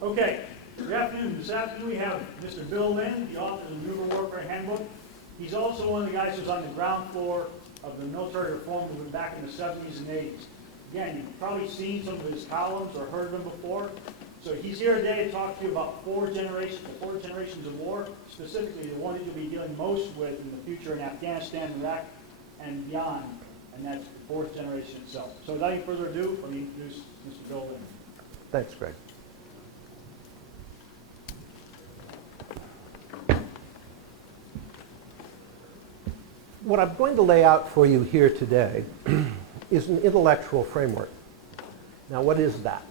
Okay, good afternoon. This afternoon we have Mr. Bill Lynn, the author of the Maneuver Warfare Handbook. He's also one of the guys who's on the ground floor of the military reform movement back in the 70s and 80s. Again, you've probably seen some of his columns or heard of him before. So he's here today to talk to you about the four generations of war, specifically the one that you'll be dealing most with in the future in Afghanistan, Iraq, and beyond, and that's the fourth generation itself. So without any further ado, let me introduce Mr. Bill Lynn. Thanks, Greg. What I'm going to lay out for you here today is an intellectual framework. Now, what is that?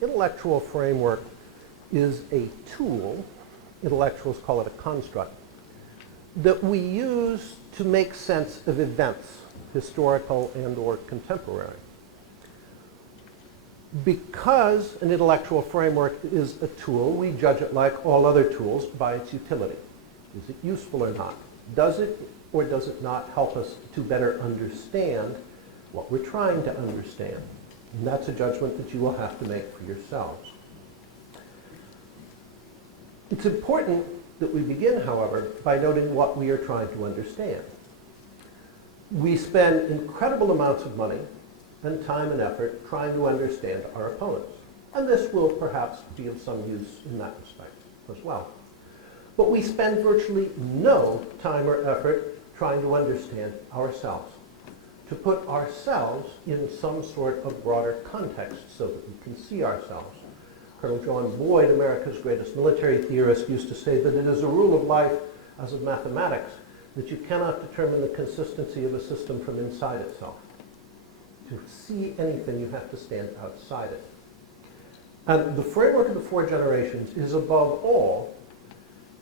Intellectual framework is a tool, intellectuals call it a construct, that we use to make sense of events, historical and or contemporary. Because an intellectual framework is a tool, we judge it like all other tools by its utility. Is it useful or not? Does it or does it not help us to better understand what we're trying to understand? And that's a judgment that you will have to make for yourselves. It's important that we begin, however, by noting what we are trying to understand. We spend incredible amounts of money and time and effort trying to understand our opponents. And this will perhaps be of some use in that respect as well. But we spend virtually no time or effort trying to understand ourselves, to put ourselves in some sort of broader context so that we can see ourselves. Colonel John Boyd, America's greatest military theorist, used to say that it is a rule of life, as of mathematics, that you cannot determine the consistency of a system from inside itself. To see anything, you have to stand outside it. And the framework of the four generations is, above all,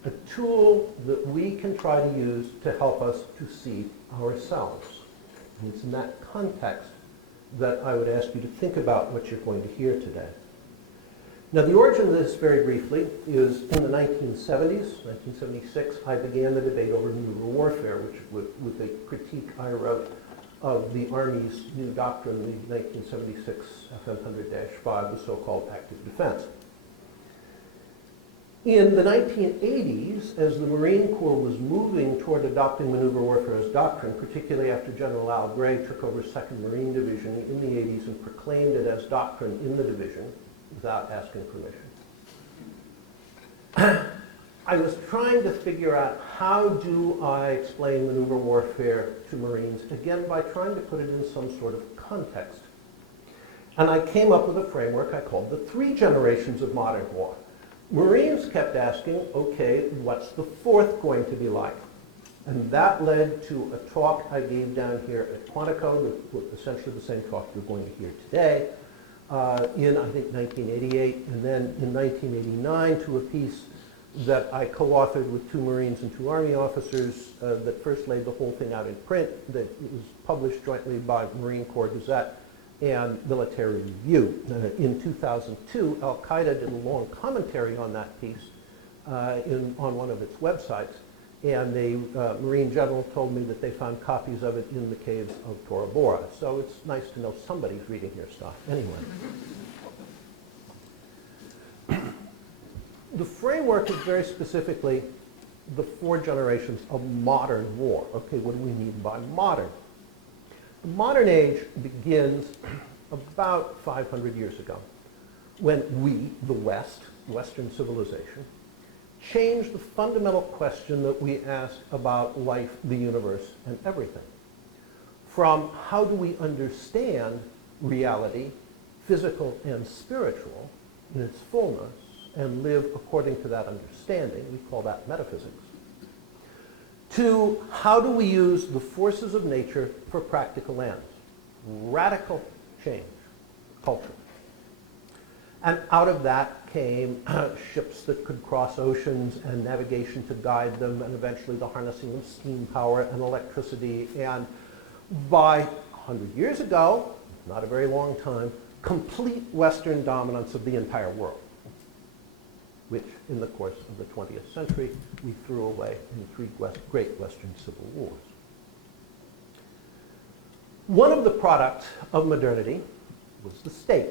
a tool that we can try to use to help us to see ourselves. And it's in that context that I would ask you to think about what you're going to hear today. Now, the origin of this, very briefly, is in the 1970s, 1976, I began the debate over maneuver warfare, which with a critique I wrote of the Army's new doctrine, the 1976 FM 100-5, the so-called active defense. In the 1980s, as the Marine Corps was moving toward adopting maneuver warfare as doctrine, particularly after General Al Gray took over 2nd Marine Division in the 80s and proclaimed it as doctrine in the division without asking permission, I was trying to figure out how do I explain maneuver warfare to Marines, again by trying to put it in some sort of context. And I came up with a framework I called the three generations of modern war. Marines kept asking, okay, what's the fourth going to be like? And that led to a talk I gave down here at Quantico, essentially the same talk you're going to hear today, in, I think, 1988, and then in 1989 to a piece that I co-authored with 2 Marines and 2 Army officers that first laid the whole thing out in print, that was published jointly by Marine Corps Gazette and Military Review. In 2002, Al-Qaeda did a long commentary on that piece on one of its websites, and the Marine general told me that they found copies of it in the caves of Tora Bora. So it's nice to know somebody's reading your stuff. Anyway. The framework is very specifically the 4 generations of modern war. Okay, what do we mean by modern? The modern age begins about 500 years ago, when we, the West, Western civilization, changed the fundamental question that we ask about life, the universe, and everything. From how do we understand reality, physical and spiritual, in its fullness, and live according to that understanding, we call that metaphysics, to how do we use the forces of nature for practical ends. Radical change, culture. And out of that came ships that could cross oceans and navigation to guide them, and eventually the harnessing of steam power and electricity. And by 100 years ago, not a very long time, complete Western dominance of the entire world, which in the course of the 20th century we threw away in 3 great Western civil wars. One of the products of modernity was the state.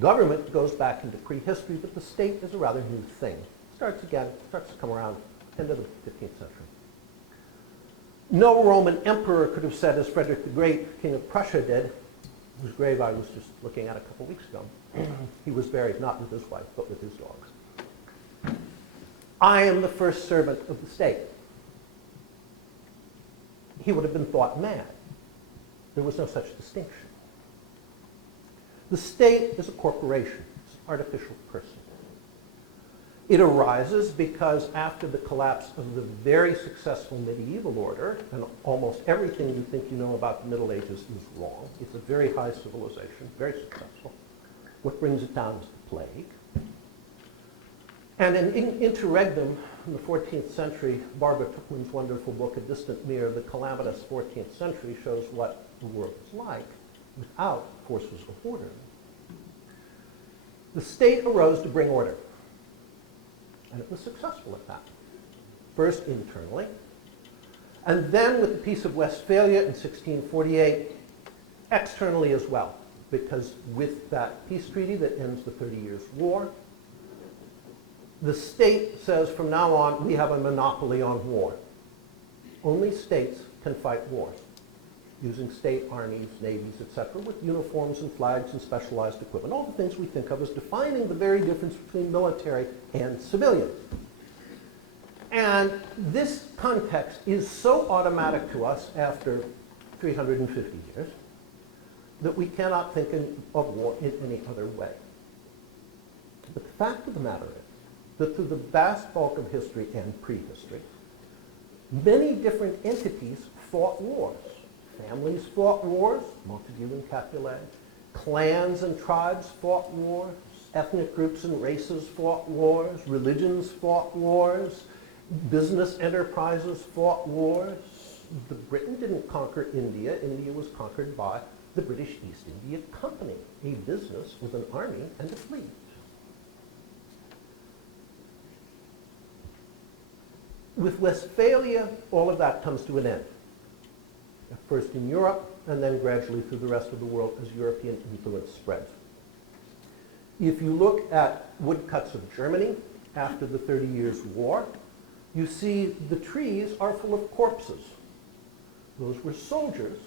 Government goes back into prehistory, but the state is a rather new thing. Starts to come around end of the 15th century. No Roman emperor could have said, as Frederick the Great, King of Prussia did, whose grave I was just looking at a couple weeks ago. He was buried not with his wife, but with his dogs. I am the first servant of the state. He would have been thought mad. There was no such distinction. The state is a corporation. It's an artificial person. It arises because after the collapse of the very successful medieval order, and almost everything you think you know about the Middle Ages is wrong. It's a very high civilization, very successful. What brings it down is the plague. And in interregnum, in the 14th century, Barbara Tuchman's wonderful book, A Distant Mirror, The Calamitous 14th Century, shows what the world was like without forces of order. The state arose to bring order. And it was successful at that. First internally, and then with the Peace of Westphalia in 1648, externally as well. Because with that peace treaty that ends the 30 Years' War, the state says from now on we have a monopoly on war. Only states can fight wars, using state armies, navies, etc., with uniforms and flags and specialized equipment, all the things we think of as defining the very difference between military and civilians. And this context is so automatic to us after 350 years that we cannot think of war in any other way. But the fact of the matter is that through the vast bulk of history and prehistory, many different entities fought wars. Families fought wars, Montague and Capulet. Clans and tribes fought wars. Ethnic groups and races fought wars. Religions fought wars. Business enterprises fought wars. Britain didn't conquer India. India was conquered by the British East India Company, a business with an army and a fleet. With Westphalia, all of that comes to an end. At first in Europe, and then gradually through the rest of the world as European influence spreads. If you look at woodcuts of Germany after the 30 Years' War, you see the trees are full of corpses. Those were soldiers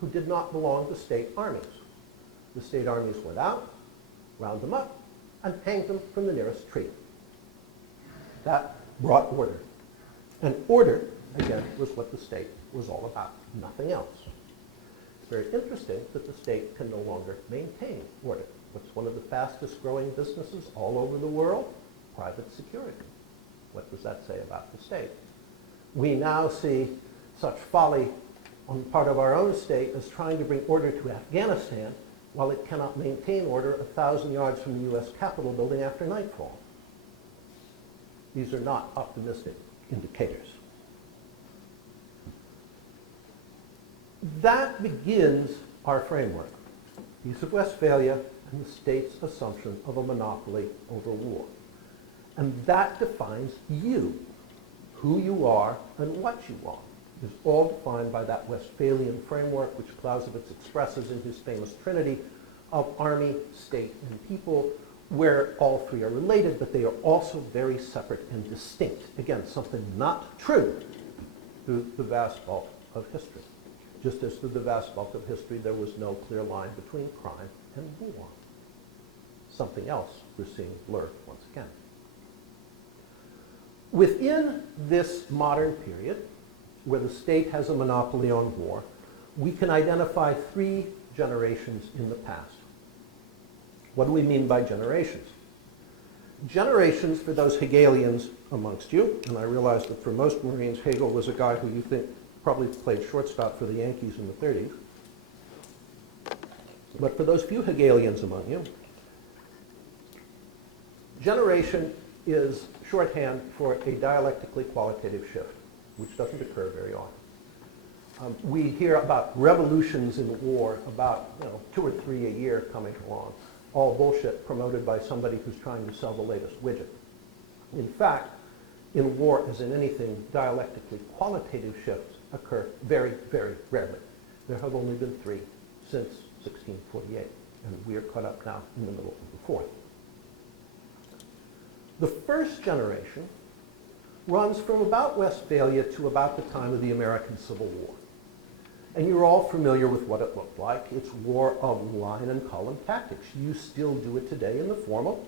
who did not belong to state armies. The state armies went out, round them up, and hanged them from the nearest tree. That brought order. And order, again, was what the state was all about, nothing else. It's very interesting that the state can no longer maintain order. What's one of the fastest growing businesses all over the world? Private security. What does that say about the state? We now see such folly on the part of our own state as trying to bring order to Afghanistan while it cannot maintain order 1,000 yards from the US Capitol building after nightfall. These are not optimistic indicators. That begins our framework. Peace of Westphalia and the state's assumption of a monopoly over war. And that defines you. Who you are and what you are is all defined by that Westphalian framework, which Clausewitz expresses in his famous trinity of army, state, and people, where all three are related, but they are also very separate and distinct. Again, something not true through the vast bulk of history. Just as through the vast bulk of history, there was no clear line between crime and war. Something else we're seeing blur once again. Within this modern period, where the state has a monopoly on war, we can identify three generations in the past. What do we mean by generations? Generations, for those Hegelians amongst you, and I realize that for most Marines, Hegel was a guy who you think probably played shortstop for the Yankees in the 30s. But for those few Hegelians among you, generation is shorthand for a dialectically qualitative shift, which doesn't occur very often. We hear about revolutions in war, about 2 or 3 a year coming along. All bullshit promoted by somebody who's trying to sell the latest widget. In fact, in war, as in anything, dialectically qualitative shifts occur very, very rarely. There have only been 3 since 1648. and we are caught up now in the middle of the fourth. The first generation runs from about Westphalia to about the time of the American Civil War. And you're all familiar with what it looked like. It's war of line and column tactics. You still do it today in the formal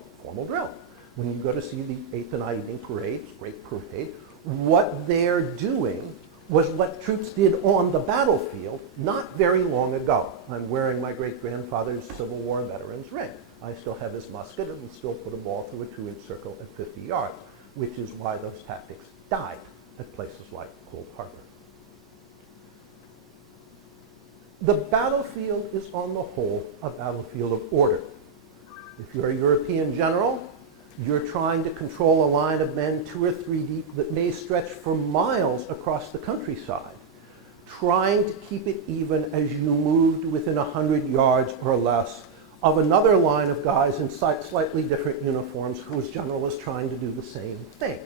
drill. When you go to see the 8th and 9th evening parades, great parade, what they're doing was what troops did on the battlefield not very long ago. I'm wearing my great-grandfather's Civil War veteran's ring. I still have his musket and will still put a ball through a 2-inch circle at 50 yards, which is why those tactics died at places like Cold Harbor. The battlefield is on the whole a battlefield of order. If you're a European general, you're trying to control a line of men 2 or 3 deep that may stretch for miles across the countryside, trying to keep it even as you moved within 100 yards or less of another line of guys in slightly different uniforms whose general is trying to do the same thing.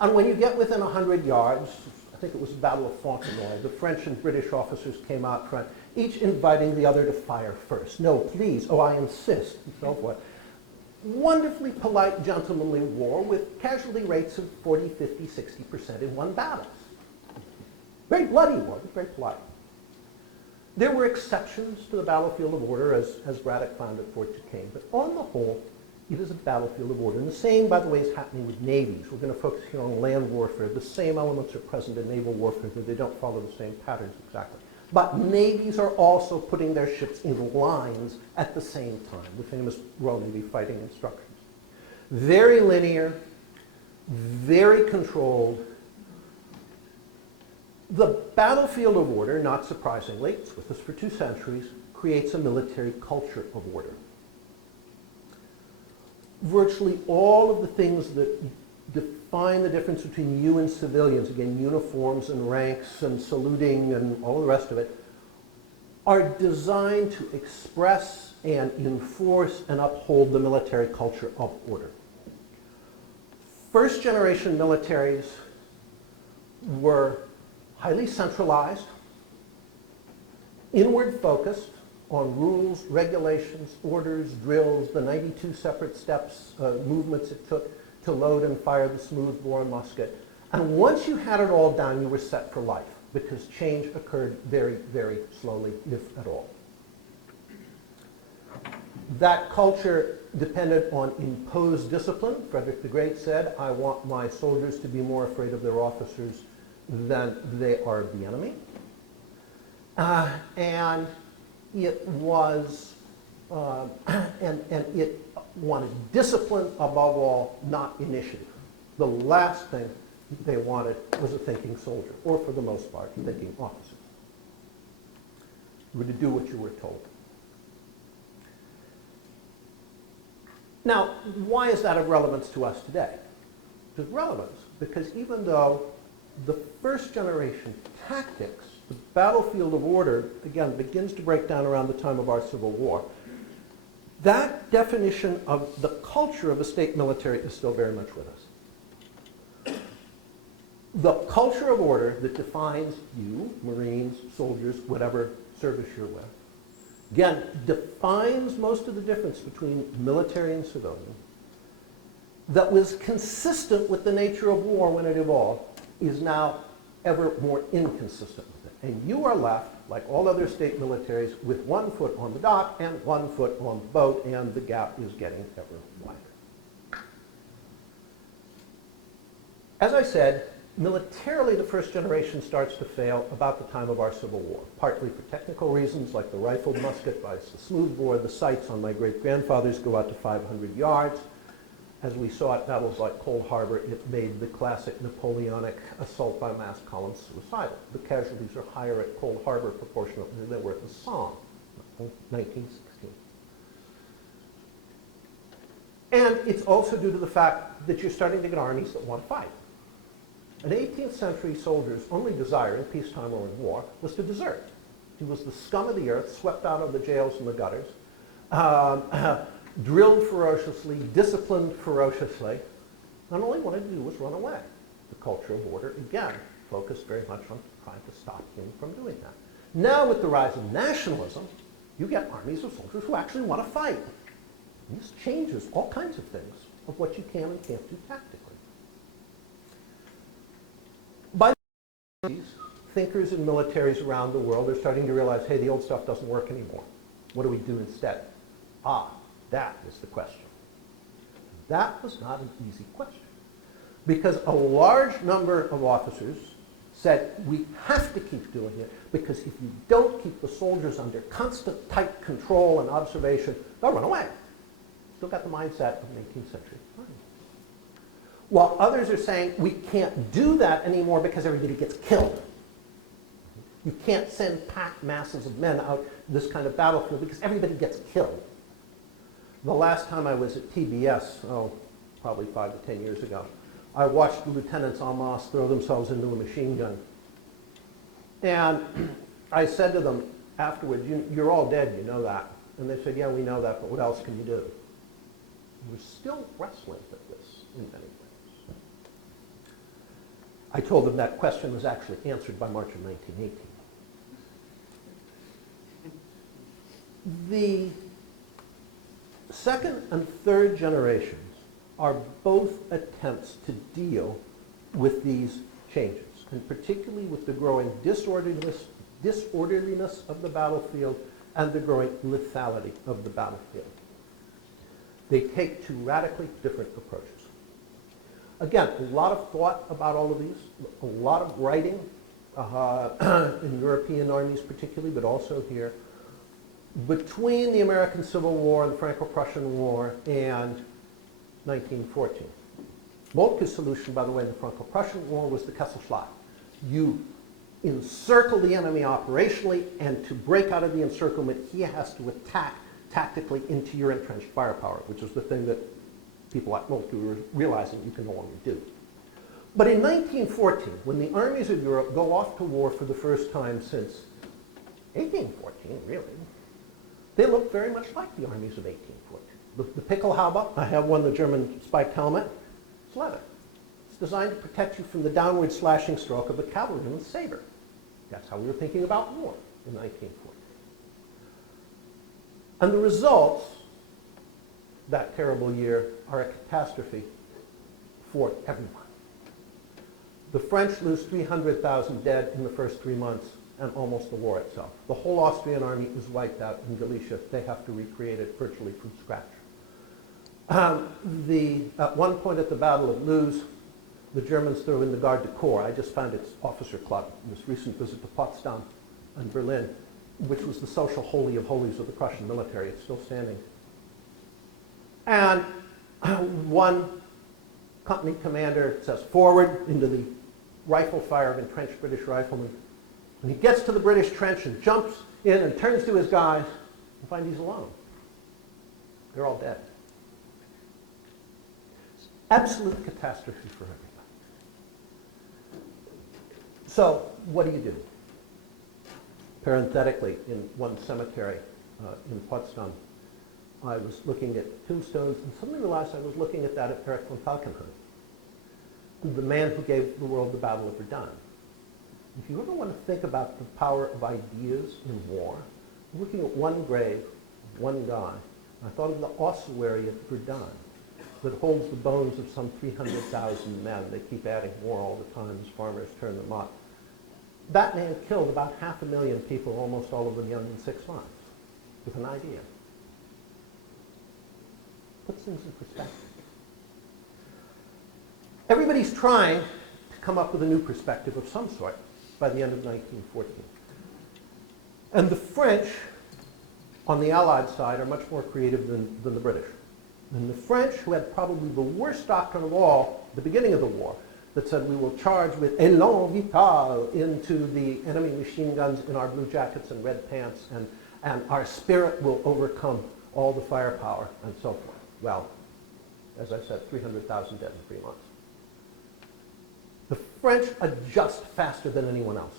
And when you get within 100 yards, I think it was the Battle of Fontenoy, the French and British officers came out front, each inviting the other to fire first. No, please, oh, I insist, and so forth. Wonderfully polite, gentlemanly war with casualty rates of 40, 50, 60% in one battle. Very bloody war, but very polite. There were exceptions to the battlefield of order, as Braddock found at Fort Duquesne, but on the whole, it is a battlefield of order. And the same, by the way, is happening with navies. We're going to focus here on land warfare. The same elements are present in naval warfare, though they don't follow the same patterns exactly. But navies are also putting their ships in lines at the same time, the famous Royal Navy fighting instructions. Very linear, very controlled. The battlefield of order, not surprisingly, it's with us for 2 centuries, creates a military culture of order. Virtually all of the things that define the difference between you and civilians, again, uniforms and ranks and saluting and all the rest of it, are designed to express and enforce and uphold the military culture of order. First generation militaries were highly centralized, inward focused on rules, regulations, orders, drills, the 92 separate steps, movements it took to load and fire the smoothbore musket. And once you had it all down, you were set for life, because change occurred very, very slowly, if at all. That culture depended on imposed discipline. Frederick the Great said, I want my soldiers to be more afraid of their officers than they are of the enemy. And it was, and it wanted discipline above all, not initiative. The last thing they wanted was a thinking soldier, or for the most part, thinking officer. You were to do what you were told. Now, why is that of relevance to us today? It's of relevance because even though the first generation tactics, the battlefield of order, again, begins to break down around the time of our Civil War, that definition of the culture of a state military is still very much with us. The culture of order that defines you, Marines, soldiers, whatever service you're with, again, defines most of the difference between military and civilian, that was consistent with the nature of war when it evolved, is now ever more inconsistent with it. And you are left, like all other state militaries, with 1 foot on the dock and 1 foot on the boat, and the gap is getting ever wider. As I said, militarily the first generation starts to fail about the time of our Civil War, partly for technical reasons, like the rifled musket by the smoothbore. The sights on my great-grandfathers go out to 500 yards. As we saw at battles like Cold Harbor, it made the classic Napoleonic assault by mass column suicidal. The casualties are higher at Cold Harbor proportionately than they were at the Somme, 1916. And it's also due to the fact that you're starting to get armies that want to fight. An 18th century soldier's only desire in peacetime or in war was to desert. He was the scum of the earth, swept out of the jails and the gutters, drilled ferociously, disciplined ferociously, and all he wanted to do was run away. The culture of order, again, focused very much on trying to stop him from doing that. Now with the rise of nationalism, You get armies of soldiers who actually want to fight. And this changes all kinds of things of what you can and can't do tactically. By the 1980s, thinkers and militaries around the world are starting to realize, hey, the old stuff doesn't work anymore. What do we do instead? Ah, that is the question. That was not an easy question, because a large number of officers said, we have to keep doing it, because if you don't keep the soldiers under constant tight control and observation, they'll run away. Still got the mindset of an 18th century army. While others are saying, we can't do that anymore because everybody gets killed. You can't send packed masses of men out this kind of battlefield because everybody gets killed. The last time I was at TBS, probably 5 to 10 years ago, I watched the lieutenants en masse throw themselves into a machine gun. And I said to them afterwards, you're all dead, you know that. And they said, yeah, we know that, but what else can you do? We're still wrestling with this in many ways. I told them that question was actually answered by March of 1918. The second and third generations are both attempts to deal with these changes, and particularly with the growing disorderliness of the battlefield and the growing lethality of the battlefield. They take two radically different approaches. Again, a lot of thought about all of these, a lot of writing in European armies particularly, but also here. Between the American Civil War and the Franco-Prussian War and 1914. Moltke's solution, by the way, in the Franco-Prussian War was the Kesselschlag. You encircle the enemy operationally, and to break out of the encirclement, he has to attack tactically into your entrenched firepower, which is the thing that people like Moltke were realizing you can no longer do. But in 1914, when the armies of Europe go off to war for the first time since 1814, really, they look very much like the armies of 1814. The Pickelhaube, I have one, the German spiked helmet, it's leather. It's designed to protect you from the downward slashing stroke of a cavalryman's saber. That's how we were thinking about war in 1914. And the results that terrible year are a catastrophe for everyone. The French lose 300,000 dead in the first 3 months, and almost the war itself. The whole Austrian army is wiped out in Galicia. They have to recreate it virtually from scratch. At one point at the Battle of Loos, the Germans threw in the Garde du Corps. I just found its officer club in this recent visit to Potsdam and Berlin, which was the social holy of holies of the Prussian military. It's still standing. And one company commander says, forward into the rifle fire of entrenched British riflemen. And he gets to the British trench and jumps in and turns to his guys and finds he's alone. They're all dead. Absolute catastrophe for everybody. So what do? Parenthetically, in one cemetery in Potsdam, I was looking at tombstones and suddenly realized I was looking at that at Erich von Falkenhayn, the man who gave the world the Battle of Verdun. If you ever want to think about the power of ideas in war, I'm looking at one grave, one guy. I thought of the ossuary at Verdun that holds the bones of some 300,000 men. They keep adding more all the time as farmers turn them up. That man killed about 500,000 people, almost all of them young in 6 months, with an idea. Puts things in perspective. Everybody's trying to come up with a new perspective of some sort by the end of 1914. And the French, on the Allied side, are much more creative than the British. And the French, who had probably the worst doctrine of all at the beginning of the war, that said we will charge with élan vital into the enemy machine guns in our blue jackets and red pants, and our spirit will overcome all the firepower, and so forth. Well, as I said, 300,000 dead in 3 months. The French adjust faster than anyone else.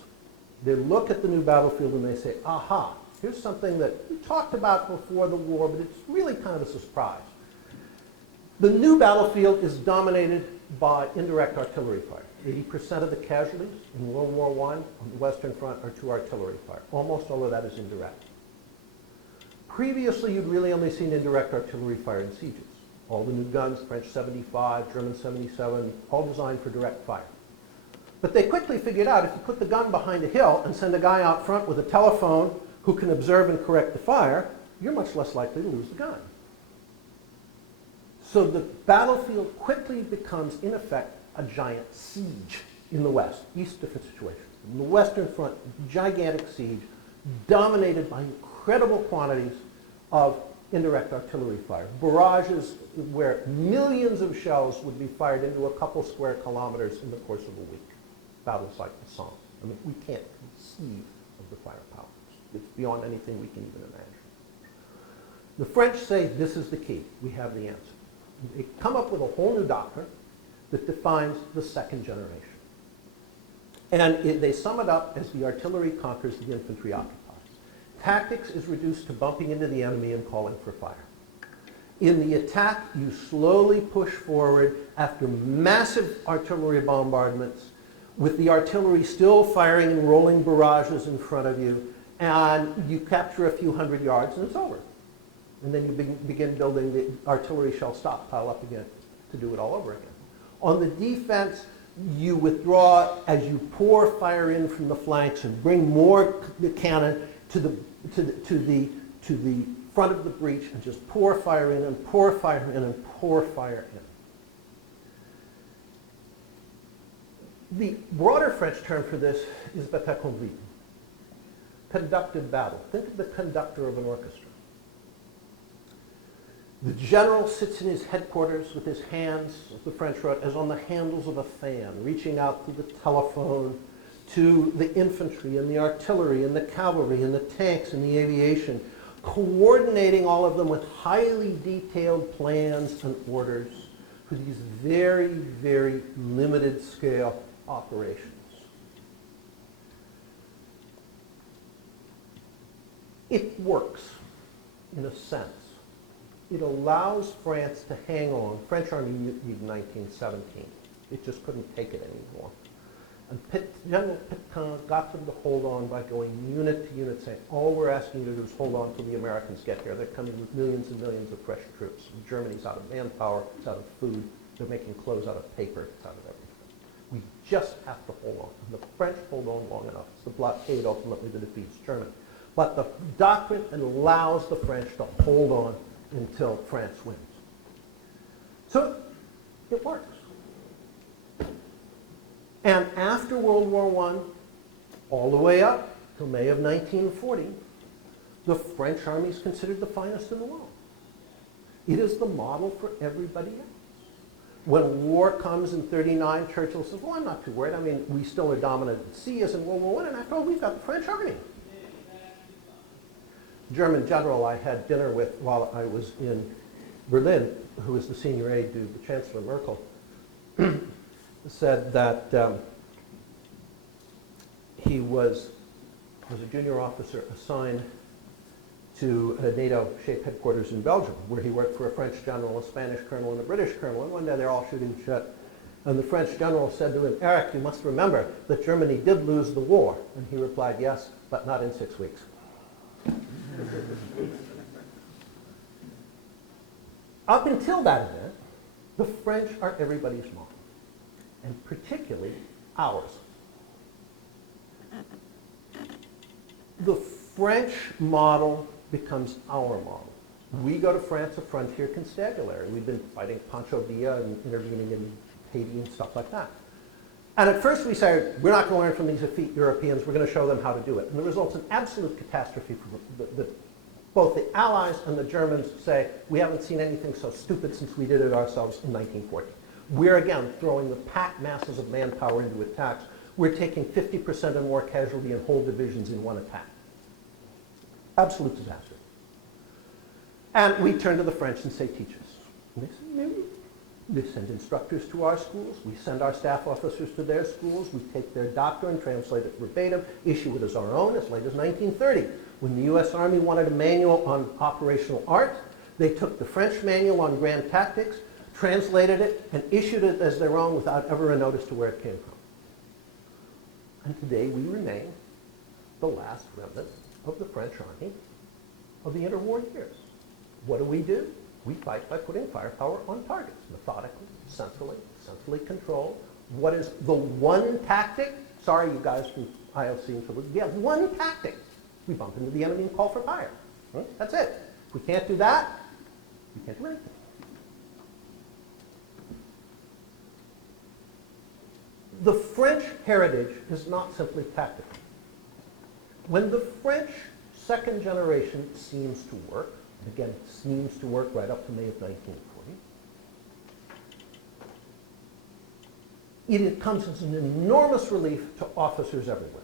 They look at the new battlefield and they say, aha, here's something that we talked about before the war, but it's really kind of a surprise. The new battlefield is dominated by indirect artillery fire. 80% of the casualties in World War I on the Western Front are to artillery fire. Almost all of that is indirect. Previously, you'd really only seen indirect artillery fire in sieges. All the new guns, French 75, German 77, all designed for direct fire. But they quickly figured out if you put the gun behind a hill and send a guy out front with a telephone who can observe and correct the fire, you're much less likely to lose the gun. So the battlefield quickly becomes, in effect, a giant siege in the West, East different situation. In the Western Front, gigantic siege, dominated by incredible quantities of indirect artillery fire. Barrages where millions of shells would be fired into a couple square kilometers in the course of a week. Battles like the Somme. I mean, we can't conceive of the firepower. It's beyond anything we can even imagine. The French say this is the key. We have the answer. They come up with a whole new doctrine that defines the second generation. And they sum it up as the artillery conquers, the infantry occupies. Tactics is reduced to bumping into the enemy and calling for fire. In the attack, you slowly push forward after massive artillery bombardments, with the artillery still firing and rolling barrages in front of you, and you capture a few hundred yards and it's over. And then you begin building the artillery shell stockpile up again to do it all over again. On the defense, you withdraw as you pour fire in from the flanks and bring more cannon to the front of the breach and just pour fire in and pour fire in and pour fire in. The broader French term for this is bataille conduite, conducted battle. Think of the conductor of an orchestra. The general sits in his headquarters with his hands, as the French wrote, as on the handles of a fan, reaching out through the telephone to the infantry and the artillery and the cavalry and the tanks and the aviation, coordinating all of them with highly detailed plans and orders for these very, very limited scale operations. It works, in a sense. It allows France to hang on. French army in 1917. It just couldn't take it anymore. And General Pétain got them to hold on by going unit to unit, saying, all we're asking you to do is hold on till the Americans get here. They're coming with millions and millions of fresh troops. Germany's out of manpower, it's out of food. They're making clothes out of paper, it's out of everything. We just have to hold on. And the French hold on long enough. It's the blockade ultimately that defeats Germany. But the doctrine allows the French to hold on until France wins. So it works. And after World War I, all the way up till May of 1940, the French army is considered the finest in the world. It is the model for everybody else. When war comes in 39, Churchill says, well, I'm not too worried. I mean, we still are dominant at sea as in World War I, and after all, we've got the French army. German general I had dinner with while I was in Berlin, who was the senior aide to the Chancellor Merkel, said that he was a junior officer assigned to a NATO-shaped headquarters in Belgium, where he worked for a French general, a Spanish colonel, and a British colonel. And one day they're all shooting shit. And the French general said to him, Eric, you must remember that Germany did lose the war. And he replied, yes, but not in 6 weeks. Up until that event, the French are everybody's model, and particularly ours. The French model becomes our model. We go to France a frontier constabulary. We've been fighting Pancho Villa and intervening in Haiti and stuff like that. And at first we say, we're not going to learn from these effete Europeans, we're going to show them how to do it. And the result's an absolute catastrophe for both the Allies and the Germans say, we haven't seen anything so stupid since we did it ourselves in 1940. We're again throwing the packed masses of manpower into attacks. We're taking 50% and more casualty in whole divisions in one attack. Absolute disaster. And we turn to the French and say, teach us. And they say, maybe. They send instructors to our schools. We send our staff officers to their schools. We take their doctrine, translate it verbatim, issue it as our own as late as 1930. When the U.S. Army wanted a manual on operational art, they took the French manual on grand tactics, translated it, and issued it as their own without ever a notice to where it came from. And today we remain the last remnant of the French army of the interwar years. What do? We fight by putting firepower on targets, methodically, centrally controlled. What is the one tactic? Sorry, you guys from ILC and so on. Yeah, one tactic. We bump into the enemy and call for fire. Right? That's it. If we can't do that, we can't do anything. The French heritage is not simply tactical. When the French second generation seems to work, again, seems to work right up to May of 1940, it comes as an enormous relief to officers everywhere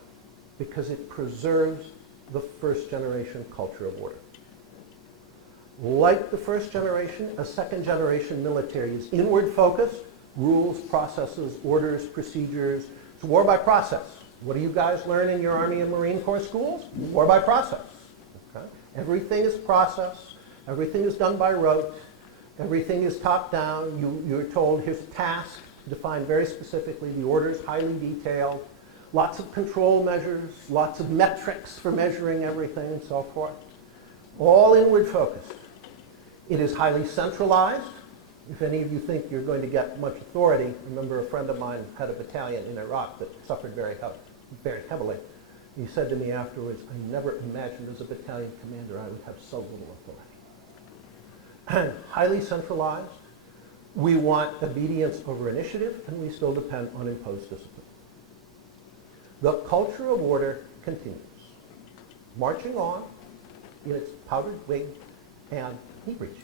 because it preserves the first generation culture of order. Like the first generation, a second generation military is inward focused, rules, processes, orders, procedures. It's war by process. What do you guys learn in your Army and Marine Corps schools? War by process. Okay? Everything is process. Everything is done by rote. Everything is top down. You're told here's a task, defined very specifically. The orders highly detailed. Lots of control measures, lots of metrics for measuring everything and so forth. All inward focused. It is highly centralized. If any of you think you're going to get much authority, remember a friend of mine had a battalion in Iraq that suffered very heavily. He said to me afterwards, I never imagined as a battalion commander I would have so little authority. Highly centralized. We want obedience over initiative, and we still depend on imposed discipline. The culture of order continues, marching on in its powdered wig and knee breeches.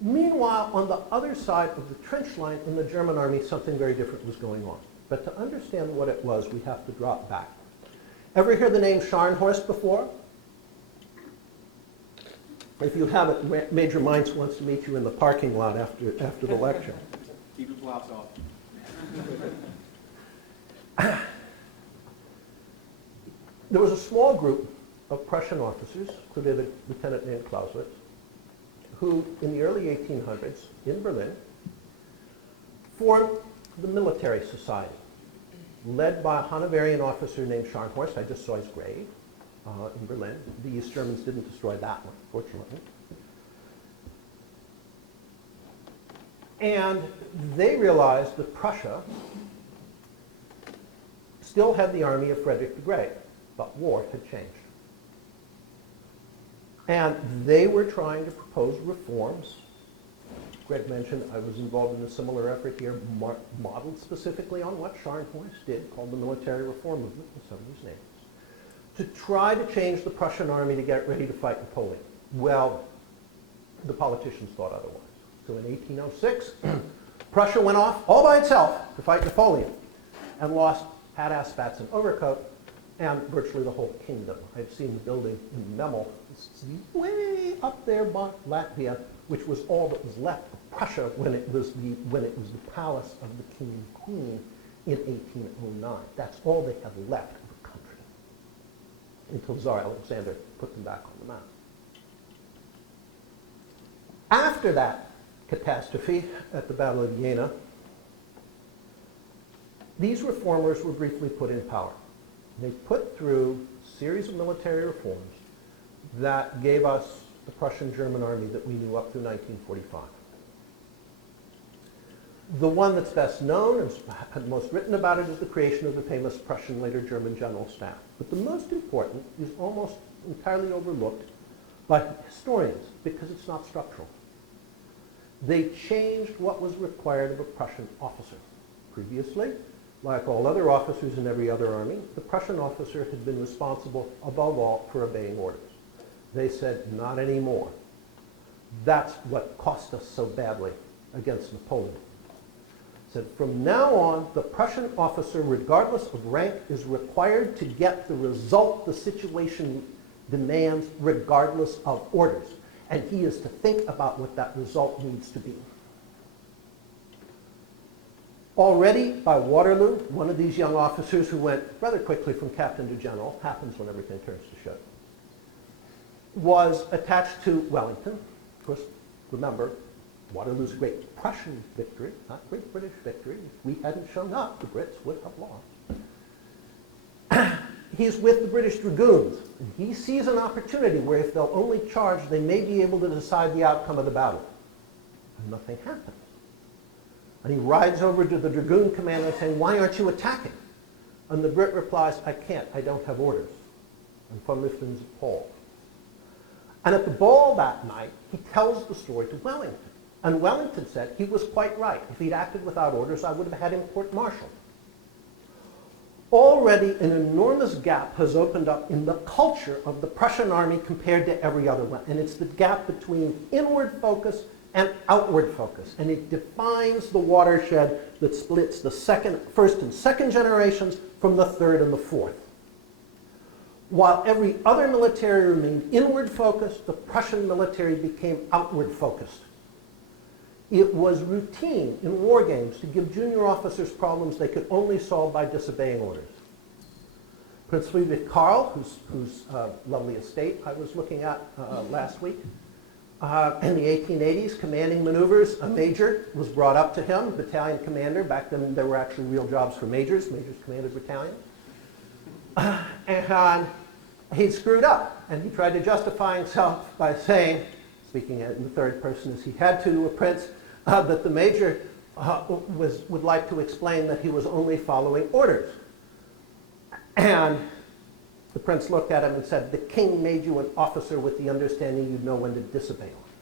Meanwhile, on the other side of the trench line in the German army, something very different was going on. But to understand what it was, we have to drop back. Ever hear the name Scharnhorst before? If you haven't, Major Mainz wants to meet you in the parking lot after the lecture. Keep your blouse off. There was a small group of Prussian officers, including a lieutenant named Clausewitz, who in the early 1800s in Berlin formed the military society, led by a Hanoverian officer named Scharnhorst. I just saw his grave in Berlin. The East Germans didn't destroy that one, fortunately. And they realized that Prussia still had the army of Frederick the Great, but war had changed. And they were trying to propose reforms. Greg mentioned I was involved in a similar effort here, modeled specifically on what Scharnhorst did, called the Military Reform Movement, with some of these names, to try to change the Prussian army to get ready to fight Napoleon. Well, the politicians thought otherwise. So in 1806, Prussia went off all by itself to fight Napoleon and lost hat, ass, spats, and overcoat, and virtually the whole kingdom. I've seen the building in Memel. It's way up there by Latvia, which was all that was left of Prussia when it was the palace of the king and queen in 1809. That's all they had left of the country until Tsar Alexander put them back on the map. After that catastrophe at the Battle of Jena, these reformers were briefly put in power. They put through a series of military reforms that gave us the Prussian-German army that we knew up through 1945. The one that's best known and most written about it is the creation of the famous Prussian, later German General Staff. But the most important is almost entirely overlooked by historians because it's not structural. They changed what was required of a Prussian officer. Previously, like all other officers in every other army, the Prussian officer had been responsible, above all, for obeying orders. They said, not anymore. That's what cost us so badly against Napoleon. Said, from now on, the Prussian officer, regardless of rank, is required to get the result the situation demands, regardless of orders. And he is to think about what that result needs to be. Already by Waterloo, one of these young officers who went rather quickly from captain to general, happens when everything turns to shit, was attached to Wellington. Of course, remember, Waterloo's great Prussian victory, not great British victory. If we hadn't shown up, the Brits would have lost. he's with the British Dragoons. And he sees an opportunity where if they'll only charge, they may be able to decide the outcome of the battle. And nothing happens. And he rides over to the Dragoon commander saying, "Why aren't you attacking?" And the Brit replies, "I can't, I don't have orders." And von Mifflin's appalled. And at the ball that night, he tells the story to Wellington. And Wellington said he was quite right. If he'd acted without orders, I would have had him court-martialed. Already an enormous gap has opened up in the culture of the Prussian army compared to every other one. And it's the gap between inward focus and outward focus. And it defines the watershed that splits the first and second generations from the third and the fourth. While every other military remained inward focused, the Prussian military became outward focused. It was routine in war games to give junior officers problems they could only solve by disobeying orders. Prince Friedrich Karl, whose lovely estate I was looking at last week, in the 1880s, commanding maneuvers, a major was brought up to him, battalion commander. Back then there were actually real jobs for majors. Majors commanded battalions. And he screwed up, and he tried to justify himself by saying, speaking in the third person as he had to a prince, that the major would like to explain that he was only following orders. And the prince looked at him and said, "The king made you an officer with the understanding you'd know when to disobey orders."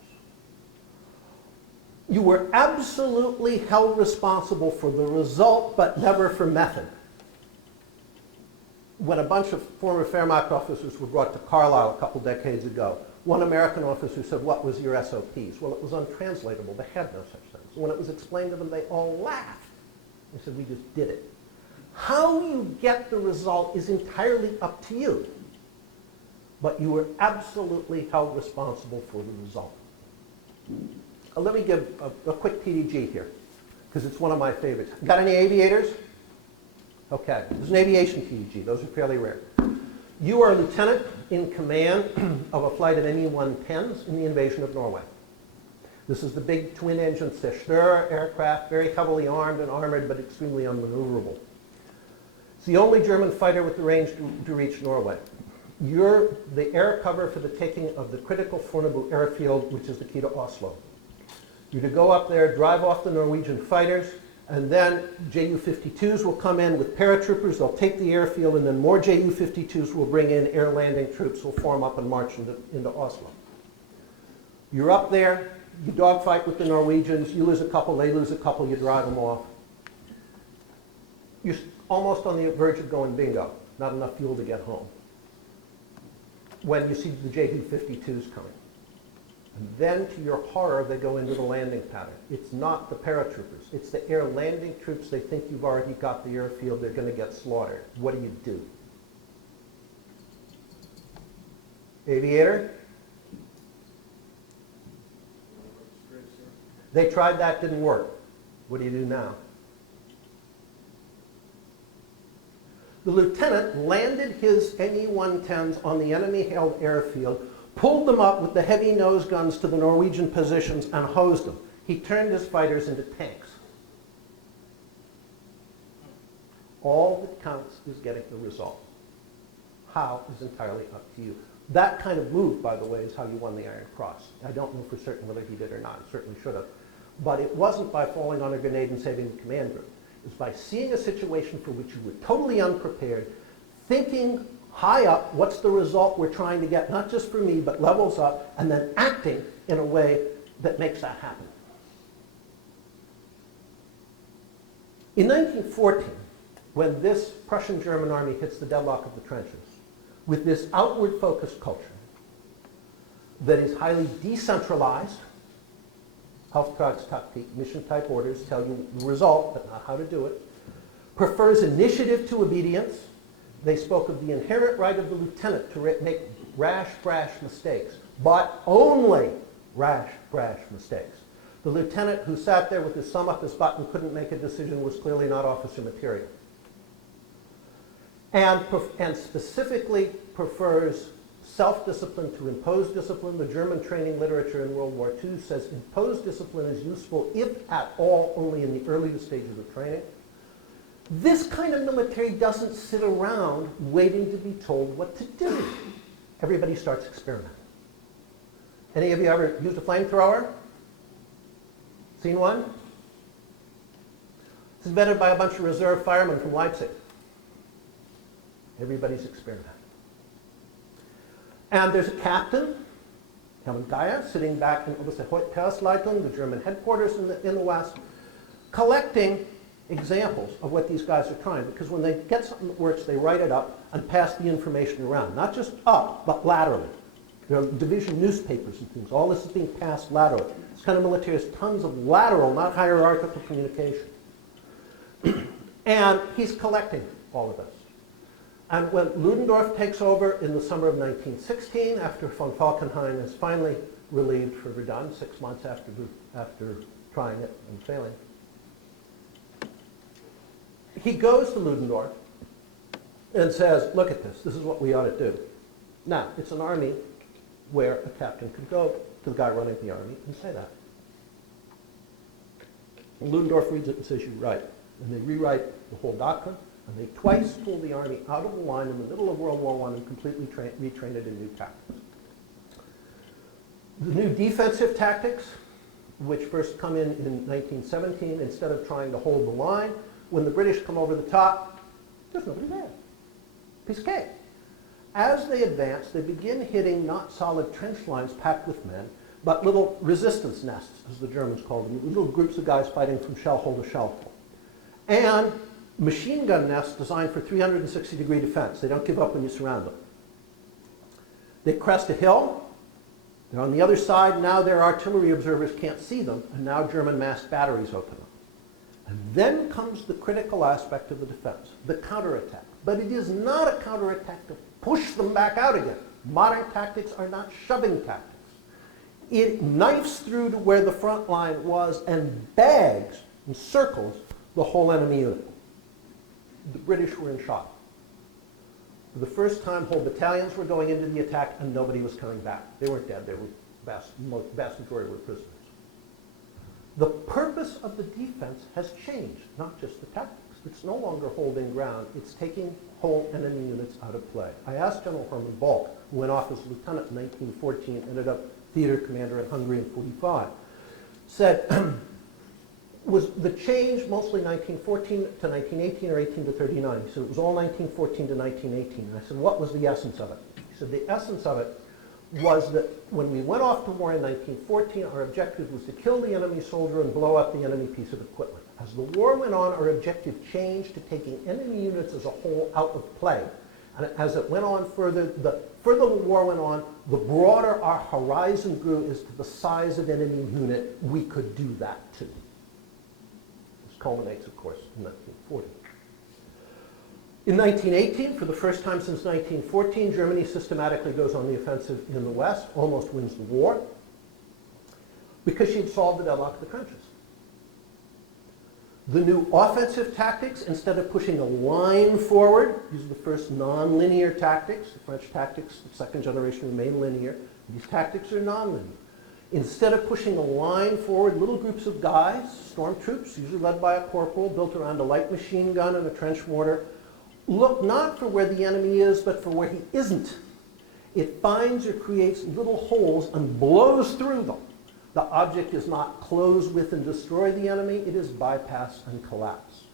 You were absolutely held responsible for the result, but never for method. When a bunch of former Wehrmacht officers were brought to Carlisle a couple decades ago, one American officer said, "What was your SOPs?" Well, it was untranslatable. They had no such things. When it was explained to them, they all laughed. They said, "We just did it." How you get the result is entirely up to you. But you were absolutely held responsible for the result. Let me give a quick TDG here, because it's one of my favorites. Got any aviators? Okay, there's an aviation TDG. Those are fairly rare. You are a lieutenant in command of a flight of ME-110s in the invasion of Norway. This is the big twin-engine Sechster aircraft, very heavily armed and armored, but extremely unmaneuverable. It's the only German fighter with the range to reach Norway. You're the air cover for the taking of the critical Fornebu airfield, which is the key to Oslo. You're to go up there, drive off the Norwegian fighters, and then Ju-52s will come in with paratroopers. They'll take the airfield, and then more Ju-52s will bring in air landing troops, will form up and march into Oslo. You're up there, you dogfight with the Norwegians, you lose a couple, they lose a couple, you drive them off. You're almost on the verge of going bingo, not enough fuel to get home, when you see the Ju-52s coming. And then, to your horror, they go into the landing pattern. It's not the paratroopers. It's the air landing troops. They think you've already got the airfield. They're going to get slaughtered. What do? Aviator? They tried that, didn't work. What do you do now? The lieutenant landed his ME-110s on the enemy-held airfield, pulled them up with the heavy nose guns to the Norwegian positions, and hosed them. He turned his fighters into tanks. All that counts is getting the result. How is entirely up to you. That kind of move, by the way, is how you won the Iron Cross. I don't know for certain whether he did or not. Certainly should have. But it wasn't by falling on a grenade and saving the command group. It was by seeing a situation for which you were totally unprepared, thinking high up, what's the result we're trying to get, not just for me, but levels up, and then acting in a way that makes that happen. In 1914, when this Prussian-German army hits the deadlock of the trenches, with this outward-focused culture that is highly decentralized, Auftragstaktik, mission-type orders tell you the result, but not how to do it, prefers initiative to obedience. They spoke of the inherent right of the lieutenant to make rash, brash mistakes, but only rash, brash mistakes. The lieutenant who sat there with his thumb up his butt and couldn't make a decision was clearly not officer material. And specifically prefers self-discipline to imposed discipline. The German training literature in World War II says imposed discipline is useful, if at all, only in the earliest stages of training. This kind of military doesn't sit around waiting to be told what to do. Everybody starts experimenting. Any of you ever used a flamethrower? Seen one? It's invented by a bunch of reserve firemen from Leipzig. Everybody's experimenting. And there's a captain, Hermann Geyer, sitting back in Oberste-Heeresleitung, the German headquarters in the West, collecting examples of what these guys are trying. Because when they get something that works, they write it up and pass the information around. Not just up, but laterally. There are division newspapers and things. All this is being passed laterally. This kind of military has tons of lateral, not hierarchical communication. And he's collecting all of this. And when Ludendorff takes over in the summer of 1916, after von Falkenhayn is finally relieved for Verdun, 6 months after trying it and failing, he goes to Ludendorff and says, look at this, this is what we ought to do. Now, it's an army where a captain could go to the guy running the army and say that. And Ludendorff reads it and says, you're right. And they rewrite the whole doctrine, and they twice pull the army out of the line in the middle of World War I and completely retrain it in new tactics. The new defensive tactics, which first come in 1917, instead of trying to hold the line, when the British come over the top, there's nobody there. Piece of cake. As they advance, they begin hitting not solid trench lines packed with men, but little resistance nests, as the Germans called them, little groups of guys fighting from shell hole to shell hole. And machine gun nests designed for 360-degree defense. They don't give up when you surround them. They crest a hill. They're on the other side. Now their artillery observers can't see them, and now German masked batteries open up. And then comes the critical aspect of the defense, the counterattack. But it is not a counterattack to push them back out again. Modern tactics are not shoving tactics. It knifes through to where the front line was and bags and circles the whole enemy unit. The British were in shock. For the first time, whole battalions were going into the attack and nobody was coming back. They weren't dead. They were vast majority were prisoners. The purpose of the defense has changed, not just the tactics. It's no longer holding ground. It's taking whole enemy units out of play. I asked General Hermann Balk, who went off as lieutenant in 1914, ended up theater commander in Hungary in 1945, said, was the change mostly 1914 to 1918 or 18 to 39? He said it was all 1914 to 1918. And I said, what was the essence of it? He said the essence of it was that when we went off to war in 1914, our objective was to kill the enemy soldier and blow up the enemy piece of equipment. As the war went on, our objective changed to taking enemy units as a whole out of play. And as it went on further, the further the war went on, the broader our horizon grew as to the size of enemy unit we could do that to. This culminates, of course, in 1940. In 1918, for the first time since 1914, Germany systematically goes on the offensive in the West, almost wins the war, because she had solved the deadlock of the trenches. The new offensive tactics, instead of pushing a line forward, these are the first non-linear tactics. The French tactics, the second generation, remain linear. These tactics are non-linear. Instead of pushing a line forward, little groups of guys, stormtroops, usually led by a corporal, built around a light machine gun and a trench mortar, look not for where the enemy is, but for where he isn't. It finds or creates little holes and blows through them. The object is not close with and destroy the enemy, it is bypass and collapse.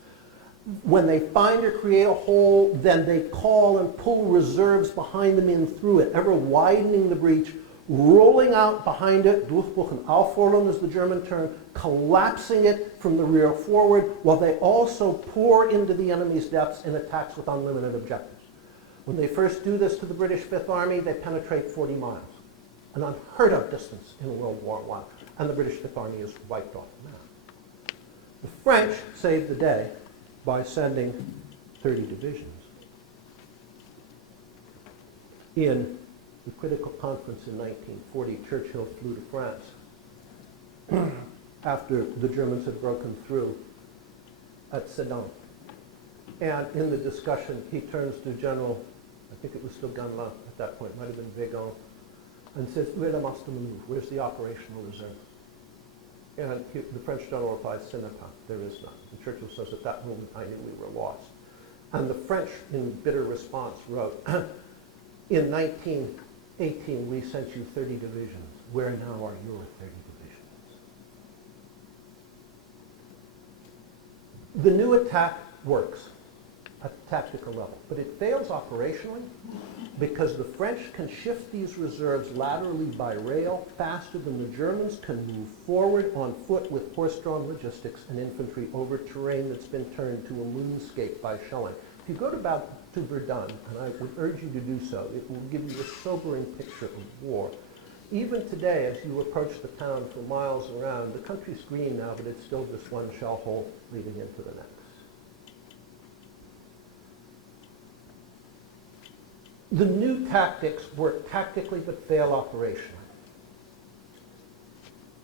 When they find or create a hole, then they call and pull reserves behind them in through it, ever widening the breach, rolling out behind it, Durchbruch and Aufrollung is the German term, collapsing it from the rear forward, while they also pour into the enemy's depths in attacks with unlimited objectives. When they first do this to the British Fifth Army, they penetrate 40 miles. An unheard of distance in World War I, and the British Fifth Army is wiped off the map. The French saved the day by sending 30 divisions. In the critical conference in 1940, Churchill flew to France after the Germans had broken through at Sedan. And in the discussion, he turns to General, I think it was still Ganelin at that point, might have been Weygand, and says, where's the operational reserve? And the French general replied, "Ce n'est pas," there is none. And Churchill says, "At that moment, I knew we were lost." And the French, in bitter response, wrote, "In 1918, we sent you 30 divisions. Where now are your 30 divisions?" The new attack works at the tactical level, but it fails operationally because the French can shift these reserves laterally by rail faster than the Germans can move forward on foot with horse-drawn logistics and infantry over terrain that's been turned to a moonscape by shelling. If you go to Verdun, and I would urge you to do so, it will give you a sobering picture of war. Even today, as you approach the town for miles around, the country's green now, but it's still just one shell hole leading into the next. The new tactics work tactically but fail operationally.